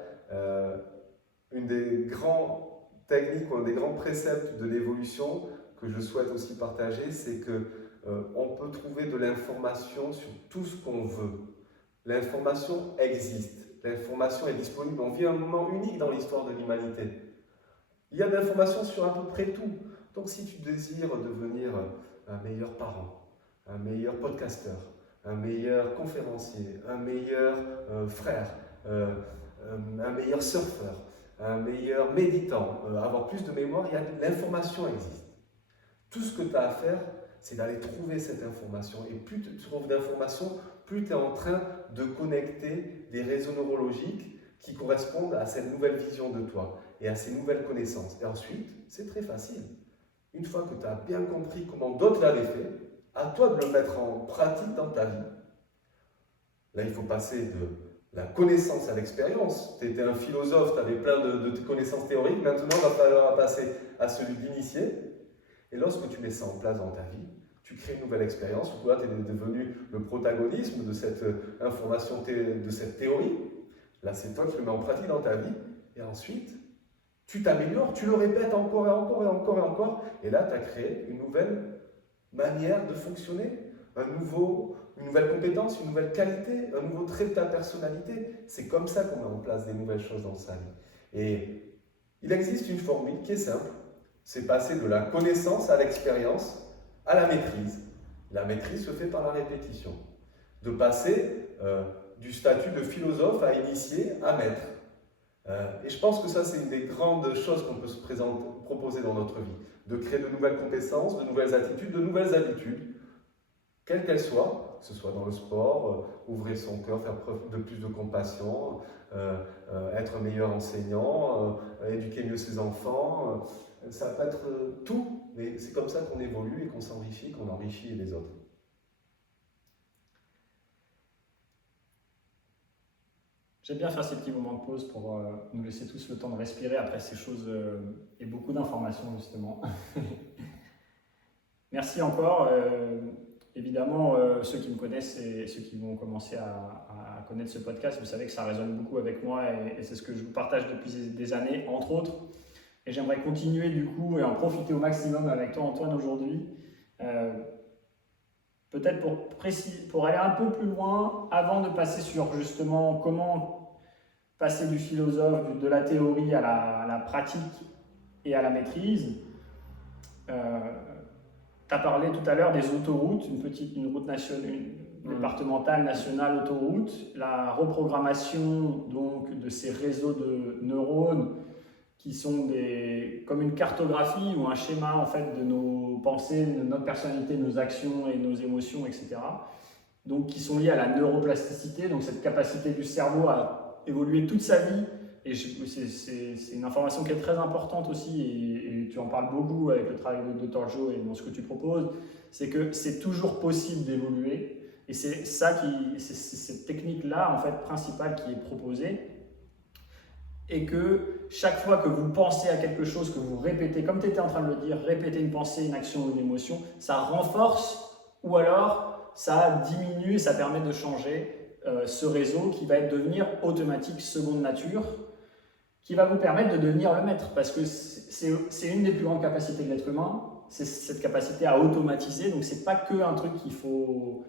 Une des grandes techniques, ou un des grands préceptes de l'évolution que je souhaite aussi partager, c'est qu'on peut trouver de l'information sur tout ce qu'on veut. L'information existe. L'information est disponible. On vit un moment unique dans l'histoire de l'humanité. Il y a de l'information sur à peu près tout. Donc si tu désires devenir un meilleur parent, un meilleur podcasteur, un meilleur conférencier, un meilleur frère, un meilleur surfeur, un meilleur méditant, avoir plus de mémoire, l'information existe. Tout ce que tu as à faire, c'est d'aller trouver cette information. Et plus tu trouves d'informations, plus tu es en train de connecter des réseaux neurologiques qui correspondent à cette nouvelle vision de toi et à ces nouvelles connaissances. Et ensuite, c'est très facile. Une fois que tu as bien compris comment d'autres l'avaient fait, à toi de le mettre en pratique dans ta vie. Là, il faut passer de la connaissance à l'expérience. Tu étais un philosophe, tu avais plein de connaissances théoriques. Maintenant, il va falloir passer à celui d'initié. Et lorsque tu mets ça en place dans ta vie, tu crées une nouvelle expérience, où toi, tu es devenu le protagonisme de cette information, de cette théorie. Là, c'est toi qui le mets en pratique dans ta vie. Et ensuite, tu t'améliores, tu le répètes encore et encore et encore et encore. Et là, tu as créé une nouvelle manière de fonctionner, une nouvelle compétence, une nouvelle qualité, un nouveau trait de ta personnalité. C'est comme ça qu'on met en place des nouvelles choses dans sa vie. Et il existe une formule qui est simple. C'est passer de la connaissance à l'expérience, à la maîtrise. La maîtrise se fait par la répétition. De passer du statut de philosophe à initié, à maître. Et je pense que ça, c'est une des grandes choses qu'on peut se proposer dans notre vie. De créer de nouvelles compétences, de nouvelles attitudes, de nouvelles habitudes, quelles qu'elles soient, que ce soit dans le sport, ouvrir son cœur, faire preuve de plus de compassion, être un meilleur enseignant, éduquer mieux ses enfants, ça peut être tout, mais c'est comme ça qu'on évolue et qu'on s'enrichit, qu'on enrichit les autres. J'aime bien faire ces petits moments de pause pour nous laisser tous le temps de respirer après ces choses et beaucoup d'informations justement. Merci encore. Évidemment, ceux qui me connaissent et ceux qui vont commencer à connaître ce podcast, vous savez que ça résonne beaucoup avec moi et c'est ce que je vous partage depuis des années, entre autres. Et j'aimerais continuer du coup et en profiter au maximum avec toi, Antoine, aujourd'hui. Peut-être pour aller un peu plus loin, avant de passer sur justement comment passer du philosophe, de la théorie à la pratique et à la maîtrise. Tu as parlé tout à l'heure des autoroutes, une route nationale, une départementale, nationale, autoroute, la reprogrammation donc de ces réseaux de neurones qui sont comme une cartographie ou un schéma en fait de nos pensées, de notre personnalité, nos actions et nos émotions, etc. Donc qui sont liés à la neuroplasticité, donc cette capacité du cerveau à évoluer toute sa vie. Et c'est une information qui est très importante aussi, et tu en parles beaucoup avec le travail de Dr. Joe et dans ce que tu proposes, c'est que c'est toujours possible d'évoluer. Et c'est cette technique-là, en fait, principale qui est proposée. Et que chaque fois que vous pensez à quelque chose, que vous répétez, comme tu étais en train de le dire, répéter une pensée, une action ou une émotion, ça renforce ou alors ça diminue et ça permet de changer ce réseau qui va devenir automatique, seconde nature, qui va vous permettre de devenir le maître. Parce que c'est une des plus grandes capacités de l'être humain, c'est cette capacité à automatiser. Donc c'est pas que un truc qu'il faut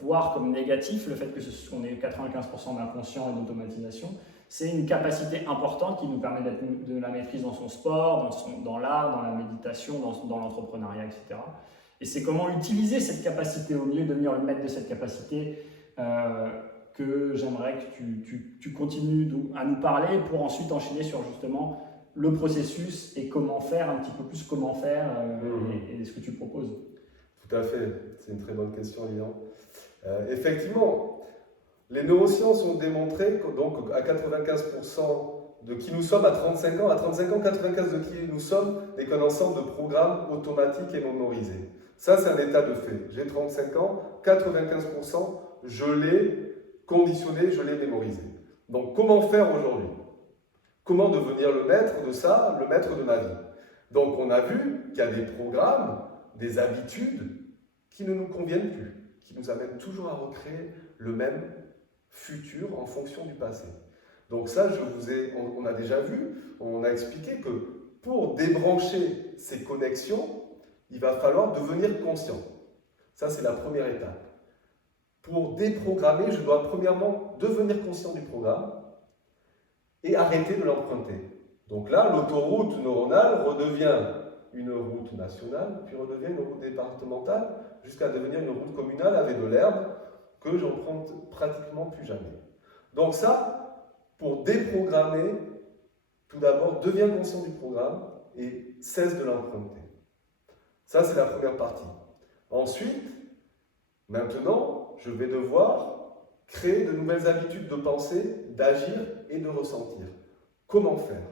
voir comme négatif, le fait qu'on ait 95% d'inconscient et d'automatisation. C'est une capacité importante qui nous permet de la maîtrise dans son sport, dans l'art, dans la méditation, dans l'entrepreneuriat, etc. Et c'est comment utiliser cette capacité au mieux, devenir le maître de cette capacité que j'aimerais que tu continues à nous parler pour ensuite enchaîner sur justement le processus et comment faire, un petit peu plus comment faire et ce que tu proposes. Tout à fait, c'est une très bonne question, Lilian. Effectivement, les neurosciences ont démontré que, donc, à 95% de qui nous sommes à 35 ans, 95% de qui nous sommes n'est qu'un ensemble de programmes automatiques et mémorisés. Ça, c'est un état de fait. J'ai 35 ans, 95%, je l'ai conditionné, je l'ai mémorisé. Donc, comment faire aujourd'hui? Comment devenir le maître de ça, le maître de ma vie? Donc, on a vu qu'il y a des programmes, des habitudes qui ne nous conviennent plus, qui nous amènent toujours à recréer le même futur en fonction du passé. Donc ça, on a déjà vu, on a expliqué que pour débrancher ces connexions, il va falloir devenir conscient. Ça, c'est la première étape. Pour déprogrammer, je dois premièrement devenir conscient du programme et arrêter de l'emprunter. Donc là, l'autoroute neuronale redevient une route nationale, puis redevient une route départementale, jusqu'à devenir une route communale avec de l'herbe que j'emprunte pratiquement plus jamais. Donc ça, pour déprogrammer, tout d'abord, deviens conscient du programme et cesse de l'emprunter. Ça, c'est la première partie. Ensuite, maintenant, je vais devoir créer de nouvelles habitudes de pensée, d'agir et de ressentir. Comment faire?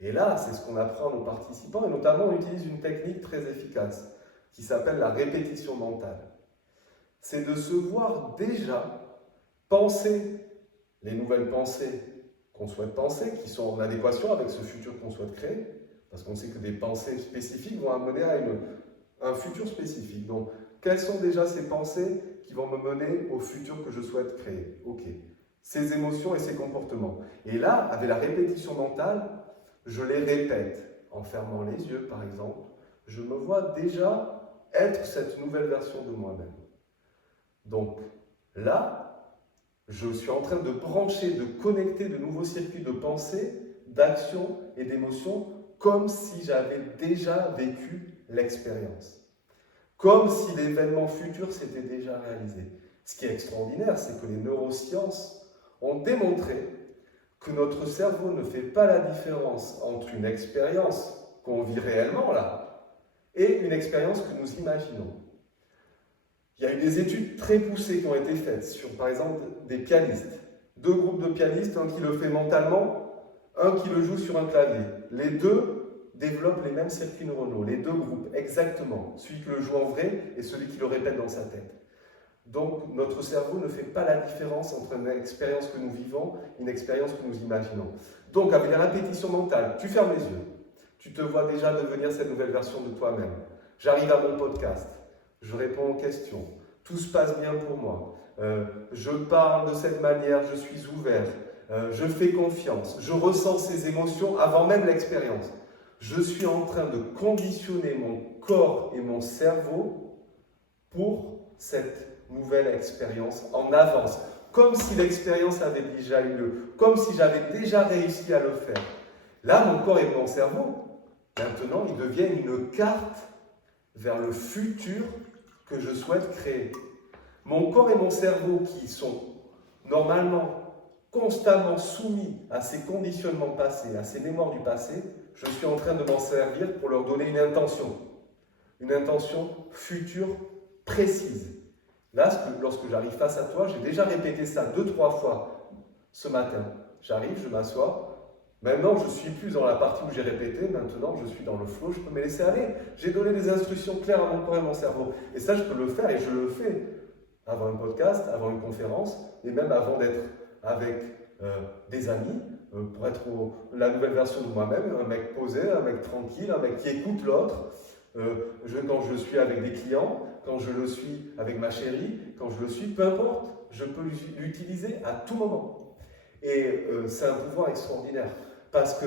Et là, c'est ce qu'on apprend à nos participants, et notamment on utilise une technique très efficace qui s'appelle la répétition mentale. C'est de se voir déjà penser les nouvelles pensées qu'on souhaite penser, qui sont en adéquation avec ce futur qu'on souhaite créer, parce qu'on sait que des pensées spécifiques vont amener à un futur spécifique. Donc, quelles sont déjà ces pensées qui vont me mener au futur que je souhaite créer? Ok. Ces émotions et ces comportements. Et là, avec la répétition mentale, je les répète en fermant les yeux, par exemple. Je me vois déjà être cette nouvelle version de moi-même. Donc là, je suis en train de brancher, de connecter de nouveaux circuits de pensée, d'action et d'émotion, comme si j'avais déjà vécu l'expérience. Comme si l'événement futur s'était déjà réalisé. Ce qui est extraordinaire, c'est que les neurosciences ont démontré que notre cerveau ne fait pas la différence entre une expérience qu'on vit réellement là et une expérience que nous imaginons. Il y a eu des études très poussées qui ont été faites sur, par exemple, des pianistes. 2 groupes de pianistes, un qui le fait mentalement, un qui le joue sur un clavier. Les deux développent les mêmes circuits neuronaux, les deux groupes, exactement. Celui qui le joue en vrai et celui qui le répète dans sa tête. Donc, notre cerveau ne fait pas la différence entre une expérience que nous vivons et une expérience que nous imaginons. Donc, avec la répétition mentale, tu fermes les yeux. Tu te vois déjà devenir cette nouvelle version de toi-même. J'arrive à mon podcast, je réponds aux questions, tout se passe bien pour moi, je parle de cette manière, je suis ouvert, je fais confiance, je ressens ces émotions avant même l'expérience. Je suis en train de conditionner mon corps et mon cerveau pour cette nouvelle expérience en avance, comme si l'expérience avait déjà eu lieu, comme si j'avais déjà réussi à le faire. Là, mon corps et mon cerveau, maintenant, ils deviennent une carte vers le futur que je souhaite créer. Mon corps et mon cerveau qui sont normalement constamment soumis à ces conditionnements passés, à ces mémoires du passé, je suis en train de m'en servir pour leur donner une intention future précise. Là, lorsque j'arrive face à toi, j'ai déjà répété ça 2-3 fois ce matin. J'arrive, je m'assois. Maintenant, je ne suis plus dans la partie où j'ai répété. Maintenant, je suis dans le flow. Je peux me laisser aller. J'ai donné des instructions claires à mon corps et à mon cerveau. Et ça, je peux le faire et je le fais avant un podcast, avant une conférence, et même avant d'être avec des amis, pour être la nouvelle version de moi-même, un mec posé, un mec tranquille, un mec qui écoute l'autre. Quand je suis avec des clients, quand je le suis avec ma chérie, quand je le suis, peu importe, je peux l'utiliser à tout moment. Et c'est un pouvoir extraordinaire parce que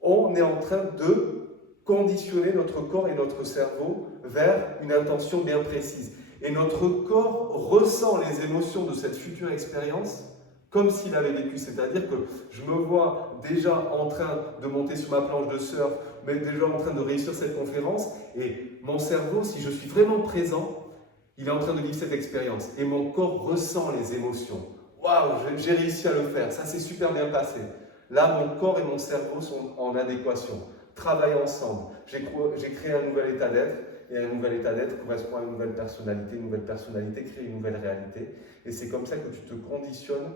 on est en train de conditionner notre corps et notre cerveau vers une intention bien précise. Et notre corps ressent les émotions de cette future expérience comme s'il avait vécu. C'est-à-dire que je me vois déjà en train de monter sur ma planche de surf, mais déjà en train de réussir cette conférence, et mon cerveau, si je suis vraiment présent, il est en train de vivre cette expérience. Et mon corps ressent les émotions. Waouh, j'ai réussi à le faire, ça s'est super bien passé. Là, mon corps et mon cerveau sont en adéquation, travaillent ensemble. J'ai créé un nouvel état d'être, et un nouvel état d'être correspond à une nouvelle personnalité crée une nouvelle réalité. Et c'est comme ça que tu te conditionnes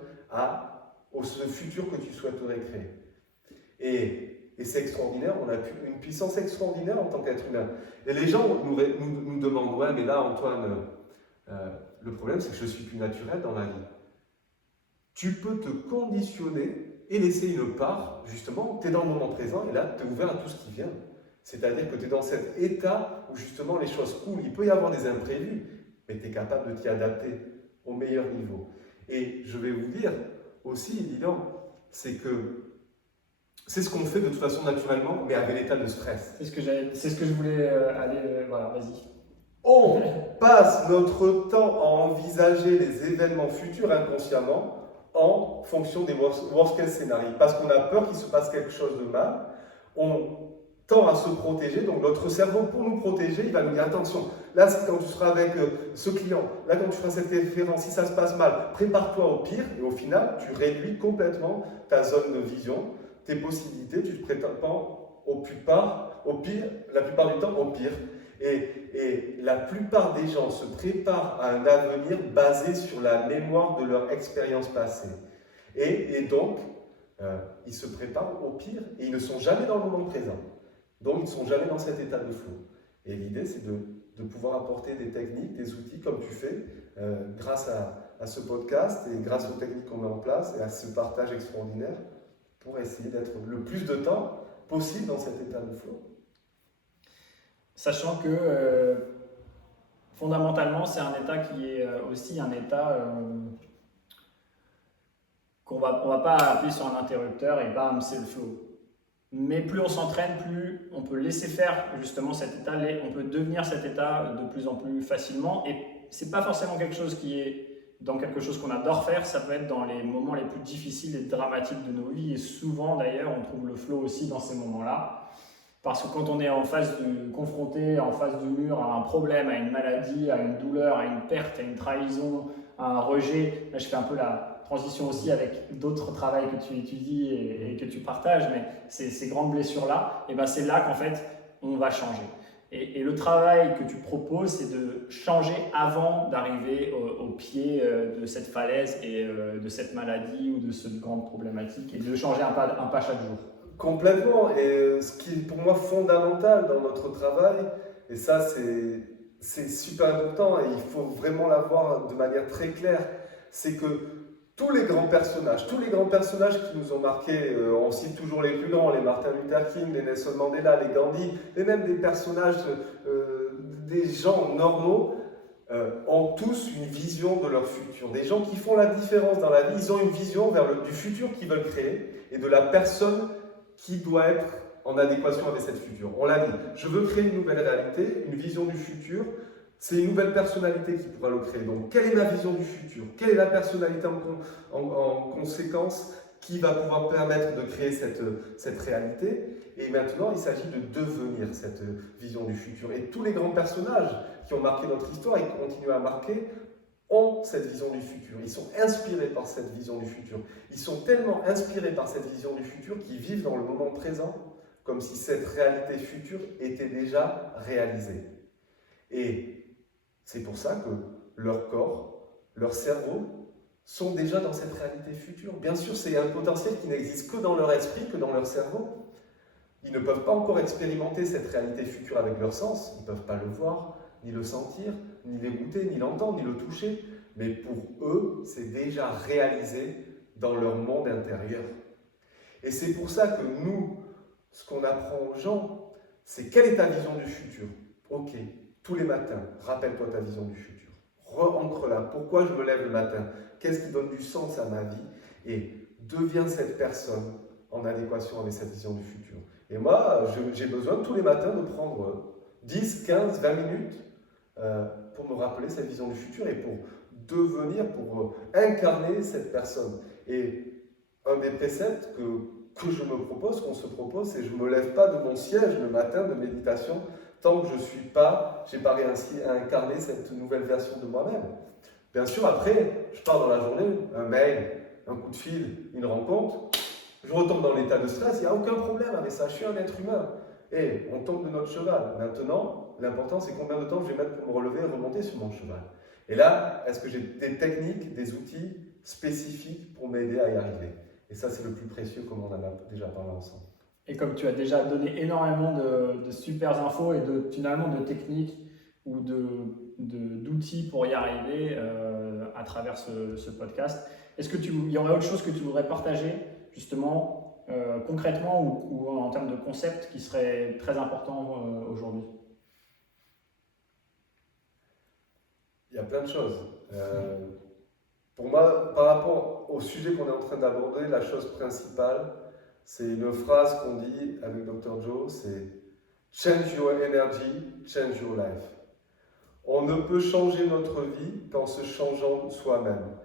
au futur que tu souhaiterais créer. Et c'est extraordinaire, on a une puissance extraordinaire en tant qu'être humain. Et les gens nous demandent, ouais, mais là, Antoine, le problème, c'est que je ne suis plus naturel dans la vie. Tu peux te conditionner et laisser une part, justement, tu es dans le moment présent et là, tu es ouvert à tout ce qui vient. C'est-à-dire que tu es dans cet état où justement les choses coulent. Il peut y avoir des imprévus, mais tu es capable de t'y adapter au meilleur niveau. Et je vais vous dire aussi, évidemment, c'est que c'est ce qu'on fait de toute façon naturellement, mais avec l'état de stress. C'est ce que je voulais aller. Voilà, vas-y. On passe notre temps à envisager les événements futurs inconsciemment en fonction des worst-case scénarios. Parce qu'on a peur qu'il se passe quelque chose de mal. On tend à se protéger, donc notre cerveau, pour nous protéger, il va nous dire attention, là c'est quand tu seras avec ce client, là quand tu feras cette conférence, si ça se passe mal, prépare-toi au pire, et au final, tu réduis complètement ta zone de vision, tes possibilités, tu te prépares au pire, la plupart du temps au pire. Et la plupart des gens se préparent à un avenir basé sur la mémoire de leur expérience passée. Et donc, ils se préparent au pire, et ils ne sont jamais dans le moment présent. Donc, ils ne sont jamais dans cet état de flow. Et l'idée, c'est de pouvoir apporter des techniques, des outils comme tu fais, grâce à ce podcast et grâce aux techniques qu'on met en place et à ce partage extraordinaire pour essayer d'être le plus de temps possible dans cet état de flow. Sachant que fondamentalement, c'est un état qui est aussi un état qu'on va pas appuyer sur un interrupteur et bam, c'est le flow. Mais plus on s'entraîne, plus on peut laisser faire justement cet état, on peut devenir cet état de plus en plus facilement. Et c'est pas forcément quelque chose qui est dans quelque chose qu'on adore faire, ça peut être dans les moments les plus difficiles et dramatiques de nos vies. Et souvent d'ailleurs, on trouve le flow aussi dans ces moments-là. Parce que quand on est confronté en face du mur à un problème, à une maladie, à une douleur, à une perte, à une trahison, à un rejet, là je fais un peu la transition aussi avec d'autres travails que tu étudies et que tu partages, mais ces grandes blessures-là, et ben c'est là qu'en fait on va changer. Et le travail que tu proposes, c'est de changer avant d'arriver au pied de cette falaise et de cette maladie ou de cette grande problématique, et de changer un pas chaque jour. Complètement. Et ce qui est pour moi fondamental dans notre travail, et ça c'est super important et il faut vraiment l'avoir de manière très claire, c'est que tous les grands personnages qui nous ont marqués, on cite toujours les plus grands, les Martin Luther King, les Nelson Mandela, les Gandhi, et même des personnages, des gens normaux, ont tous une vision de leur futur. Des gens qui font la différence dans la vie, ils ont une vision du futur qu'ils veulent créer et de la personne qui doit être en adéquation avec cette future. On l'a dit, je veux créer une nouvelle réalité, une vision du futur, c'est une nouvelle personnalité qui pourra le créer. Donc, quelle est ma vision du futur? Quelle est la personnalité en conséquence qui va pouvoir permettre de créer cette réalité? Et maintenant, il s'agit de devenir cette vision du futur. Et tous les grands personnages qui ont marqué notre histoire et qui continuent à marquer ont cette vision du futur. Ils sont inspirés par cette vision du futur. Ils sont tellement inspirés par cette vision du futur qu'ils vivent dans le moment présent comme si cette réalité future était déjà réalisée. Et c'est pour ça que leur corps, leur cerveau sont déjà dans cette réalité future. Bien sûr, c'est un potentiel qui n'existe que dans leur esprit, que dans leur cerveau. Ils ne peuvent pas encore expérimenter cette réalité future avec leur sens. Ils ne peuvent pas le voir, ni le sentir, ni l'écouter, ni l'entendre, ni le toucher. Mais pour eux, c'est déjà réalisé dans leur monde intérieur. Et c'est pour ça que nous, ce qu'on apprend aux gens, c'est quelle est ta vision du futur? Ok, tous les matins, rappelle-toi ta vision du futur. Re-ancre-la. Pourquoi je me lève le matin? Qu'est-ce qui donne du sens à ma vie? Et deviens cette personne en adéquation avec cette vision du futur. Et moi, j'ai besoin tous les matins de prendre 10, 15, 20 minutes pour me rappeler cette vision du futur et pour devenir, pour incarner cette personne. Et un des préceptes que je me propose, qu'on se propose, c'est que je ne me lève pas de mon siège le matin de méditation tant que je n'ai pas réussi à incarner cette nouvelle version de moi-même. Bien sûr, après, je pars dans la journée, un mail, un coup de fil, une rencontre, je retombe dans l'état de stress, il n'y a aucun problème avec ça, je suis un être humain. Et on tombe de notre cheval. Maintenant, l'important, c'est combien de temps je vais mettre pour me relever et remonter sur mon cheval. Et là, est-ce que j'ai des techniques, des outils spécifiques pour m'aider à y arriver? Et ça, c'est le plus précieux, comme on en a déjà parlé ensemble. Et comme tu as déjà donné énormément de super infos et finalement de techniques ou d'outils pour y arriver à travers ce podcast, est-ce qu'il y aurait autre chose que tu voudrais partager justement concrètement ou en termes de concept qui serait très important aujourd'hui? Il y a plein de choses. Pour moi, par rapport au sujet qu'on est en train d'aborder, la chose principale, c'est une phrase qu'on dit avec Dr. Joe, c'est « Change your energy, change your life ». On ne peut changer notre vie qu'en se changeant soi-même.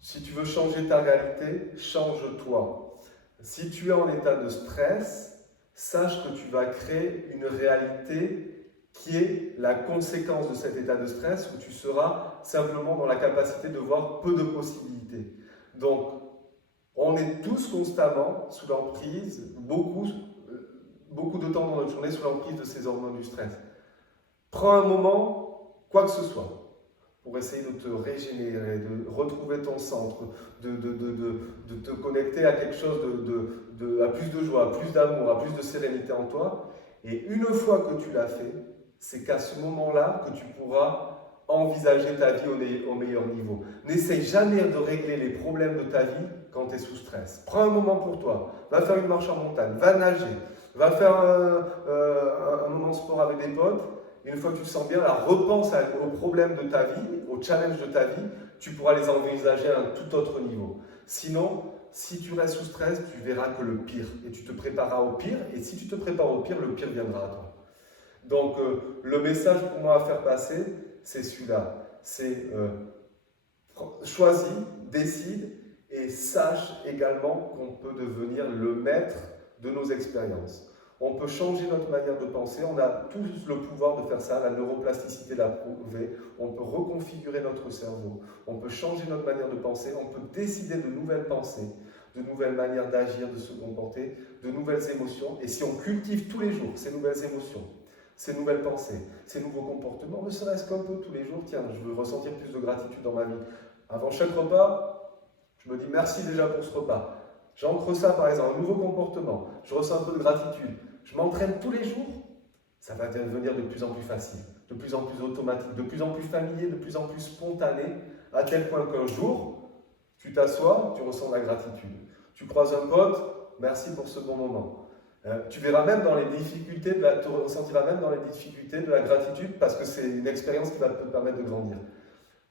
Si tu veux changer ta réalité, change-toi. Si tu es en état de stress, sache que tu vas créer une réalité qui est la conséquence de cet état de stress où tu seras simplement dans la capacité de voir peu de possibilités. Donc, on est tous constamment sous l'emprise, beaucoup de temps dans notre journée sous l'emprise de ces hormones du stress. Prends un moment, quoi que ce soit, pour essayer de te régénérer, de retrouver ton centre, de te connecter à quelque chose, à plus de joie, à plus d'amour, à plus de sérénité en toi. Et une fois que tu l'as fait, c'est qu'à ce moment-là que tu pourras envisager ta vie au meilleur niveau. N'essaye jamais de régler les problèmes de ta vie quand tu es sous stress. Prends un moment pour toi, va faire une marche en montagne, va nager, va faire un moment de sport avec des potes. Et une fois que tu te sens bien, là, repense aux problèmes de ta vie, aux challenges de ta vie, tu pourras les envisager à un tout autre niveau. Sinon, si tu restes sous stress, tu verras que le pire, et tu te prépareras au pire, et si tu te prépares au pire, le pire viendra à toi. Donc, le message pour moi à faire passer, c'est celui-là. C'est choisis, décide, et sache également qu'on peut devenir le maître de nos expériences. On peut changer notre manière de penser, on a tous le pouvoir de faire ça, la neuroplasticité l'a prouvé, on peut reconfigurer notre cerveau, on peut changer notre manière de penser, on peut décider de nouvelles pensées, de nouvelles manières d'agir, de se comporter, de nouvelles émotions, et si on cultive tous les jours ces nouvelles émotions, ces nouvelles pensées, ces nouveaux comportements, ne serait-ce qu'un peu tous les jours, tiens, je veux ressentir plus de gratitude dans ma vie. Avant chaque repas, je me dis merci déjà pour ce repas. J'ancre ça par exemple, un nouveau comportement, je ressens un peu de gratitude, je m'entraîne tous les jours, ça va devenir de plus en plus facile, de plus en plus automatique, de plus en plus familier, de plus en plus spontané, à tel point qu'un jour, tu t'assois, tu ressens de la gratitude. Tu croises un pote, merci pour ce bon moment. Tu verras même dans les difficultés, tu ressentiras même dans les difficultés de la gratitude parce que c'est une expérience qui va te permettre de grandir.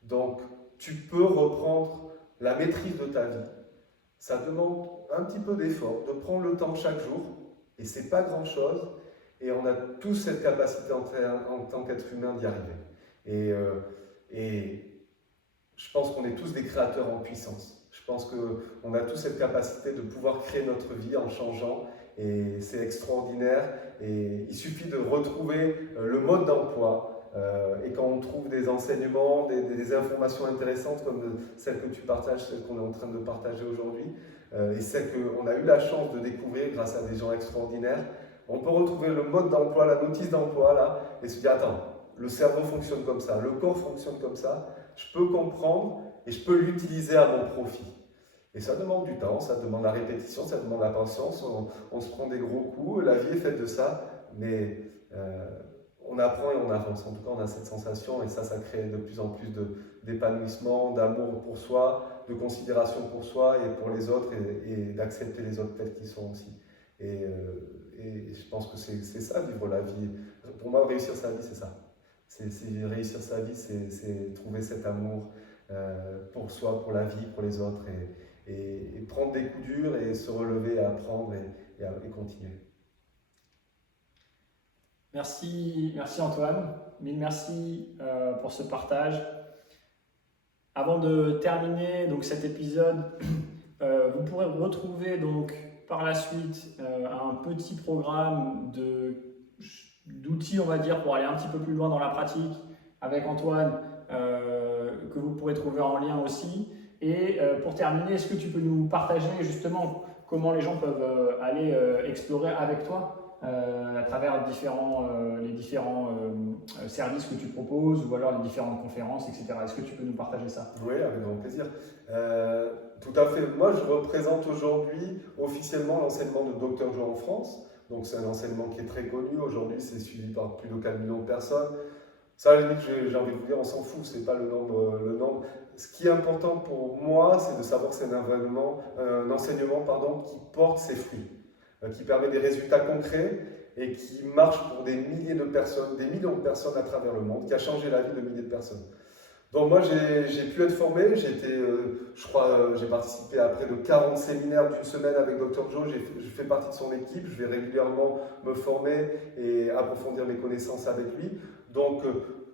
Donc, tu peux reprendre la maîtrise de ta vie. Ça demande un petit peu d'effort, de prendre le temps chaque jour, et c'est pas grand-chose, et on a tous cette capacité en tant qu'être humain d'y arriver. Et je pense qu'on est tous des créateurs en puissance. Je pense qu'on a tous cette capacité de pouvoir créer notre vie en changeant, et c'est extraordinaire. Et il suffit de retrouver le mode d'emploi. Et quand on trouve des enseignements, des informations intéressantes comme celles que tu partages, celles qu'on est en train de partager aujourd'hui, et celles qu'on a eu la chance de découvrir grâce à des gens extraordinaires, on peut retrouver le mode d'emploi, la notice d'emploi là, et se dire attends, le cerveau fonctionne comme ça, le corps fonctionne comme ça, je peux comprendre et je peux l'utiliser à mon profit. Et ça demande du temps, ça demande la répétition, ça demande la patience, on se prend des gros coups, la vie est faite de ça, mais on apprend et on avance. En tout cas, on a cette sensation et ça crée de plus en plus d'épanouissement, d'amour pour soi, de considération pour soi et pour les autres et d'accepter les autres tels qu'ils sont aussi. Et je pense que c'est ça, vivre la vie. Pour moi, réussir sa vie, c'est ça. Réussir sa vie, c'est trouver cet amour pour soi, pour la vie, pour les autres et prendre des coups durs et se relever, apprendre et continuer. Merci Antoine, mille merci pour ce partage. Avant de terminer donc, cet épisode, vous pourrez retrouver donc, par la suite un petit programme d'outils, on va dire, pour aller un petit peu plus loin dans la pratique avec Antoine, que vous pourrez trouver en lien aussi. Et pour terminer, est-ce que tu peux nous partager justement comment les gens peuvent aller explorer avec toi à travers les différents services que tu proposes ou alors les différentes conférences, etc. Est-ce que tu peux nous partager ça? Oui, avec grand plaisir. Tout à fait. Moi, je représente aujourd'hui officiellement l'enseignement de Dr Joe en France. Donc, c'est un enseignement qui est très connu. Aujourd'hui, c'est suivi par plus de 4 millions de personnes. Ça, à la limite, j'ai envie de vous dire, on s'en fout, c'est pas le nombre. Ce qui est important pour moi, c'est de savoir que c'est un enseignement qui porte ses fruits, qui permet des résultats concrets et qui marche pour des milliers de personnes, des millions de personnes à travers le monde, qui a changé la vie de milliers de personnes. Donc moi, j'ai pu être formé, j'ai participé à près de 40 séminaires d'une semaine avec Dr Joe, je fais partie de son équipe, je vais régulièrement me former et approfondir mes connaissances avec lui. Donc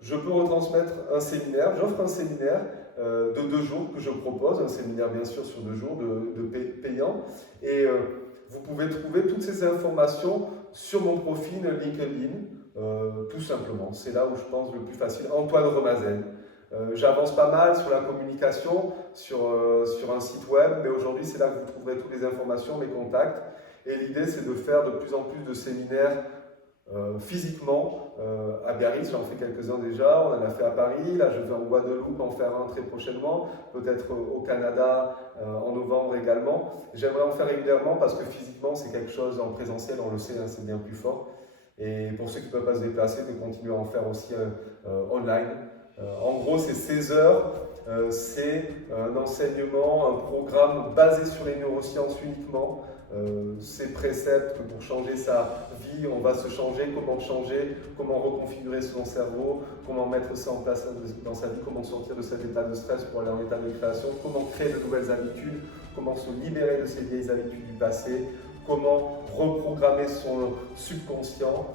je peux retransmettre un séminaire, j'offre un séminaire de 2 jours que je propose, un séminaire bien sûr sur 2 jours payant. Et vous pouvez trouver toutes ces informations sur mon profil LinkedIn, tout simplement. C'est là où je pense le plus facile, Antoine Remazel. J'avance pas mal sur la communication, sur un site web, mais aujourd'hui c'est là que vous trouverez toutes les informations, mes contacts. Et l'idée c'est de faire de plus en plus de séminaires physiquement à Biarritz, j'en fais quelques-uns déjà, on en a fait à Paris, là je vais en Guadeloupe en faire un très prochainement, peut-être au Canada en novembre également. J'aimerais en faire régulièrement parce que physiquement c'est quelque chose en présentiel, on le sait, hein, c'est bien plus fort. Et pour ceux qui ne peuvent pas se déplacer, de continuer à en faire aussi online. En gros, c'est 16 heures, c'est un enseignement, un programme basé sur les neurosciences uniquement. Ces préceptes que pour changer sa vie, on va se changer, comment reconfigurer son cerveau, comment mettre ça en place dans sa vie, comment sortir de cet état de stress pour aller en état de création, comment créer de nouvelles habitudes, comment se libérer de ces vieilles habitudes du passé, comment reprogrammer son subconscient.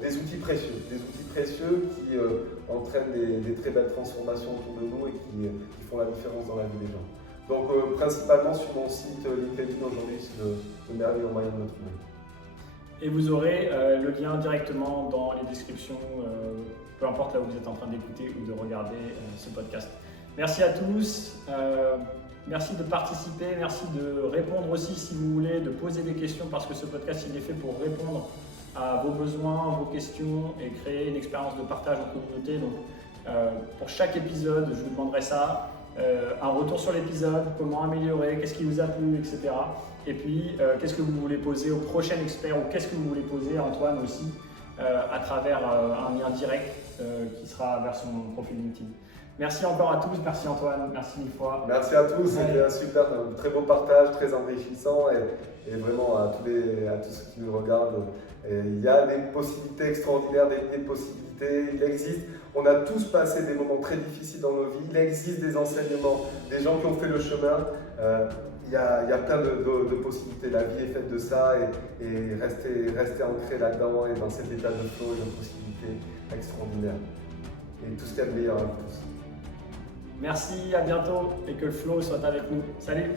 Des outils précieux qui entraînent des très belles transformations autour de nous et qui font la différence dans la vie des gens. Donc principalement sur mon site LinkedIn aujourd'hui, c'est le merveilleux moyen de me trouver. Et vous aurez le lien directement dans les descriptions, peu importe là où vous êtes en train d'écouter ou de regarder ce podcast. Merci à tous, merci de participer, merci de répondre aussi si vous voulez, de poser des questions parce que ce podcast il est fait pour répondre à vos besoins, vos questions et créer une expérience de partage en communauté. Donc pour chaque épisode, je vous demanderai ça. un retour sur l'épisode, comment améliorer, qu'est-ce qui vous a plu, etc. Et puis, qu'est-ce que vous voulez poser au prochain expert ou qu'est-ce que vous voulez poser à Antoine aussi à travers un lien direct qui sera vers son profil LinkedIn. Merci encore à tous, merci Antoine, merci une fois. Merci à tous, c'était un très beau partage, très enrichissant et vraiment à tous ceux qui nous regardent. Il y a des possibilités extraordinaires, des milliers de possibilités, il existe. On a tous passé des moments très difficiles dans nos vies, il existe des enseignements, des gens qui ont fait le chemin. Il y a plein de possibilités, la vie est faite de ça et rester ancré là-dedans et dans cet état de flow et de possibilités extraordinaires. Et tout ce qu'il y a de meilleur à vous tous. Merci, à bientôt et que le flow soit avec nous. Salut!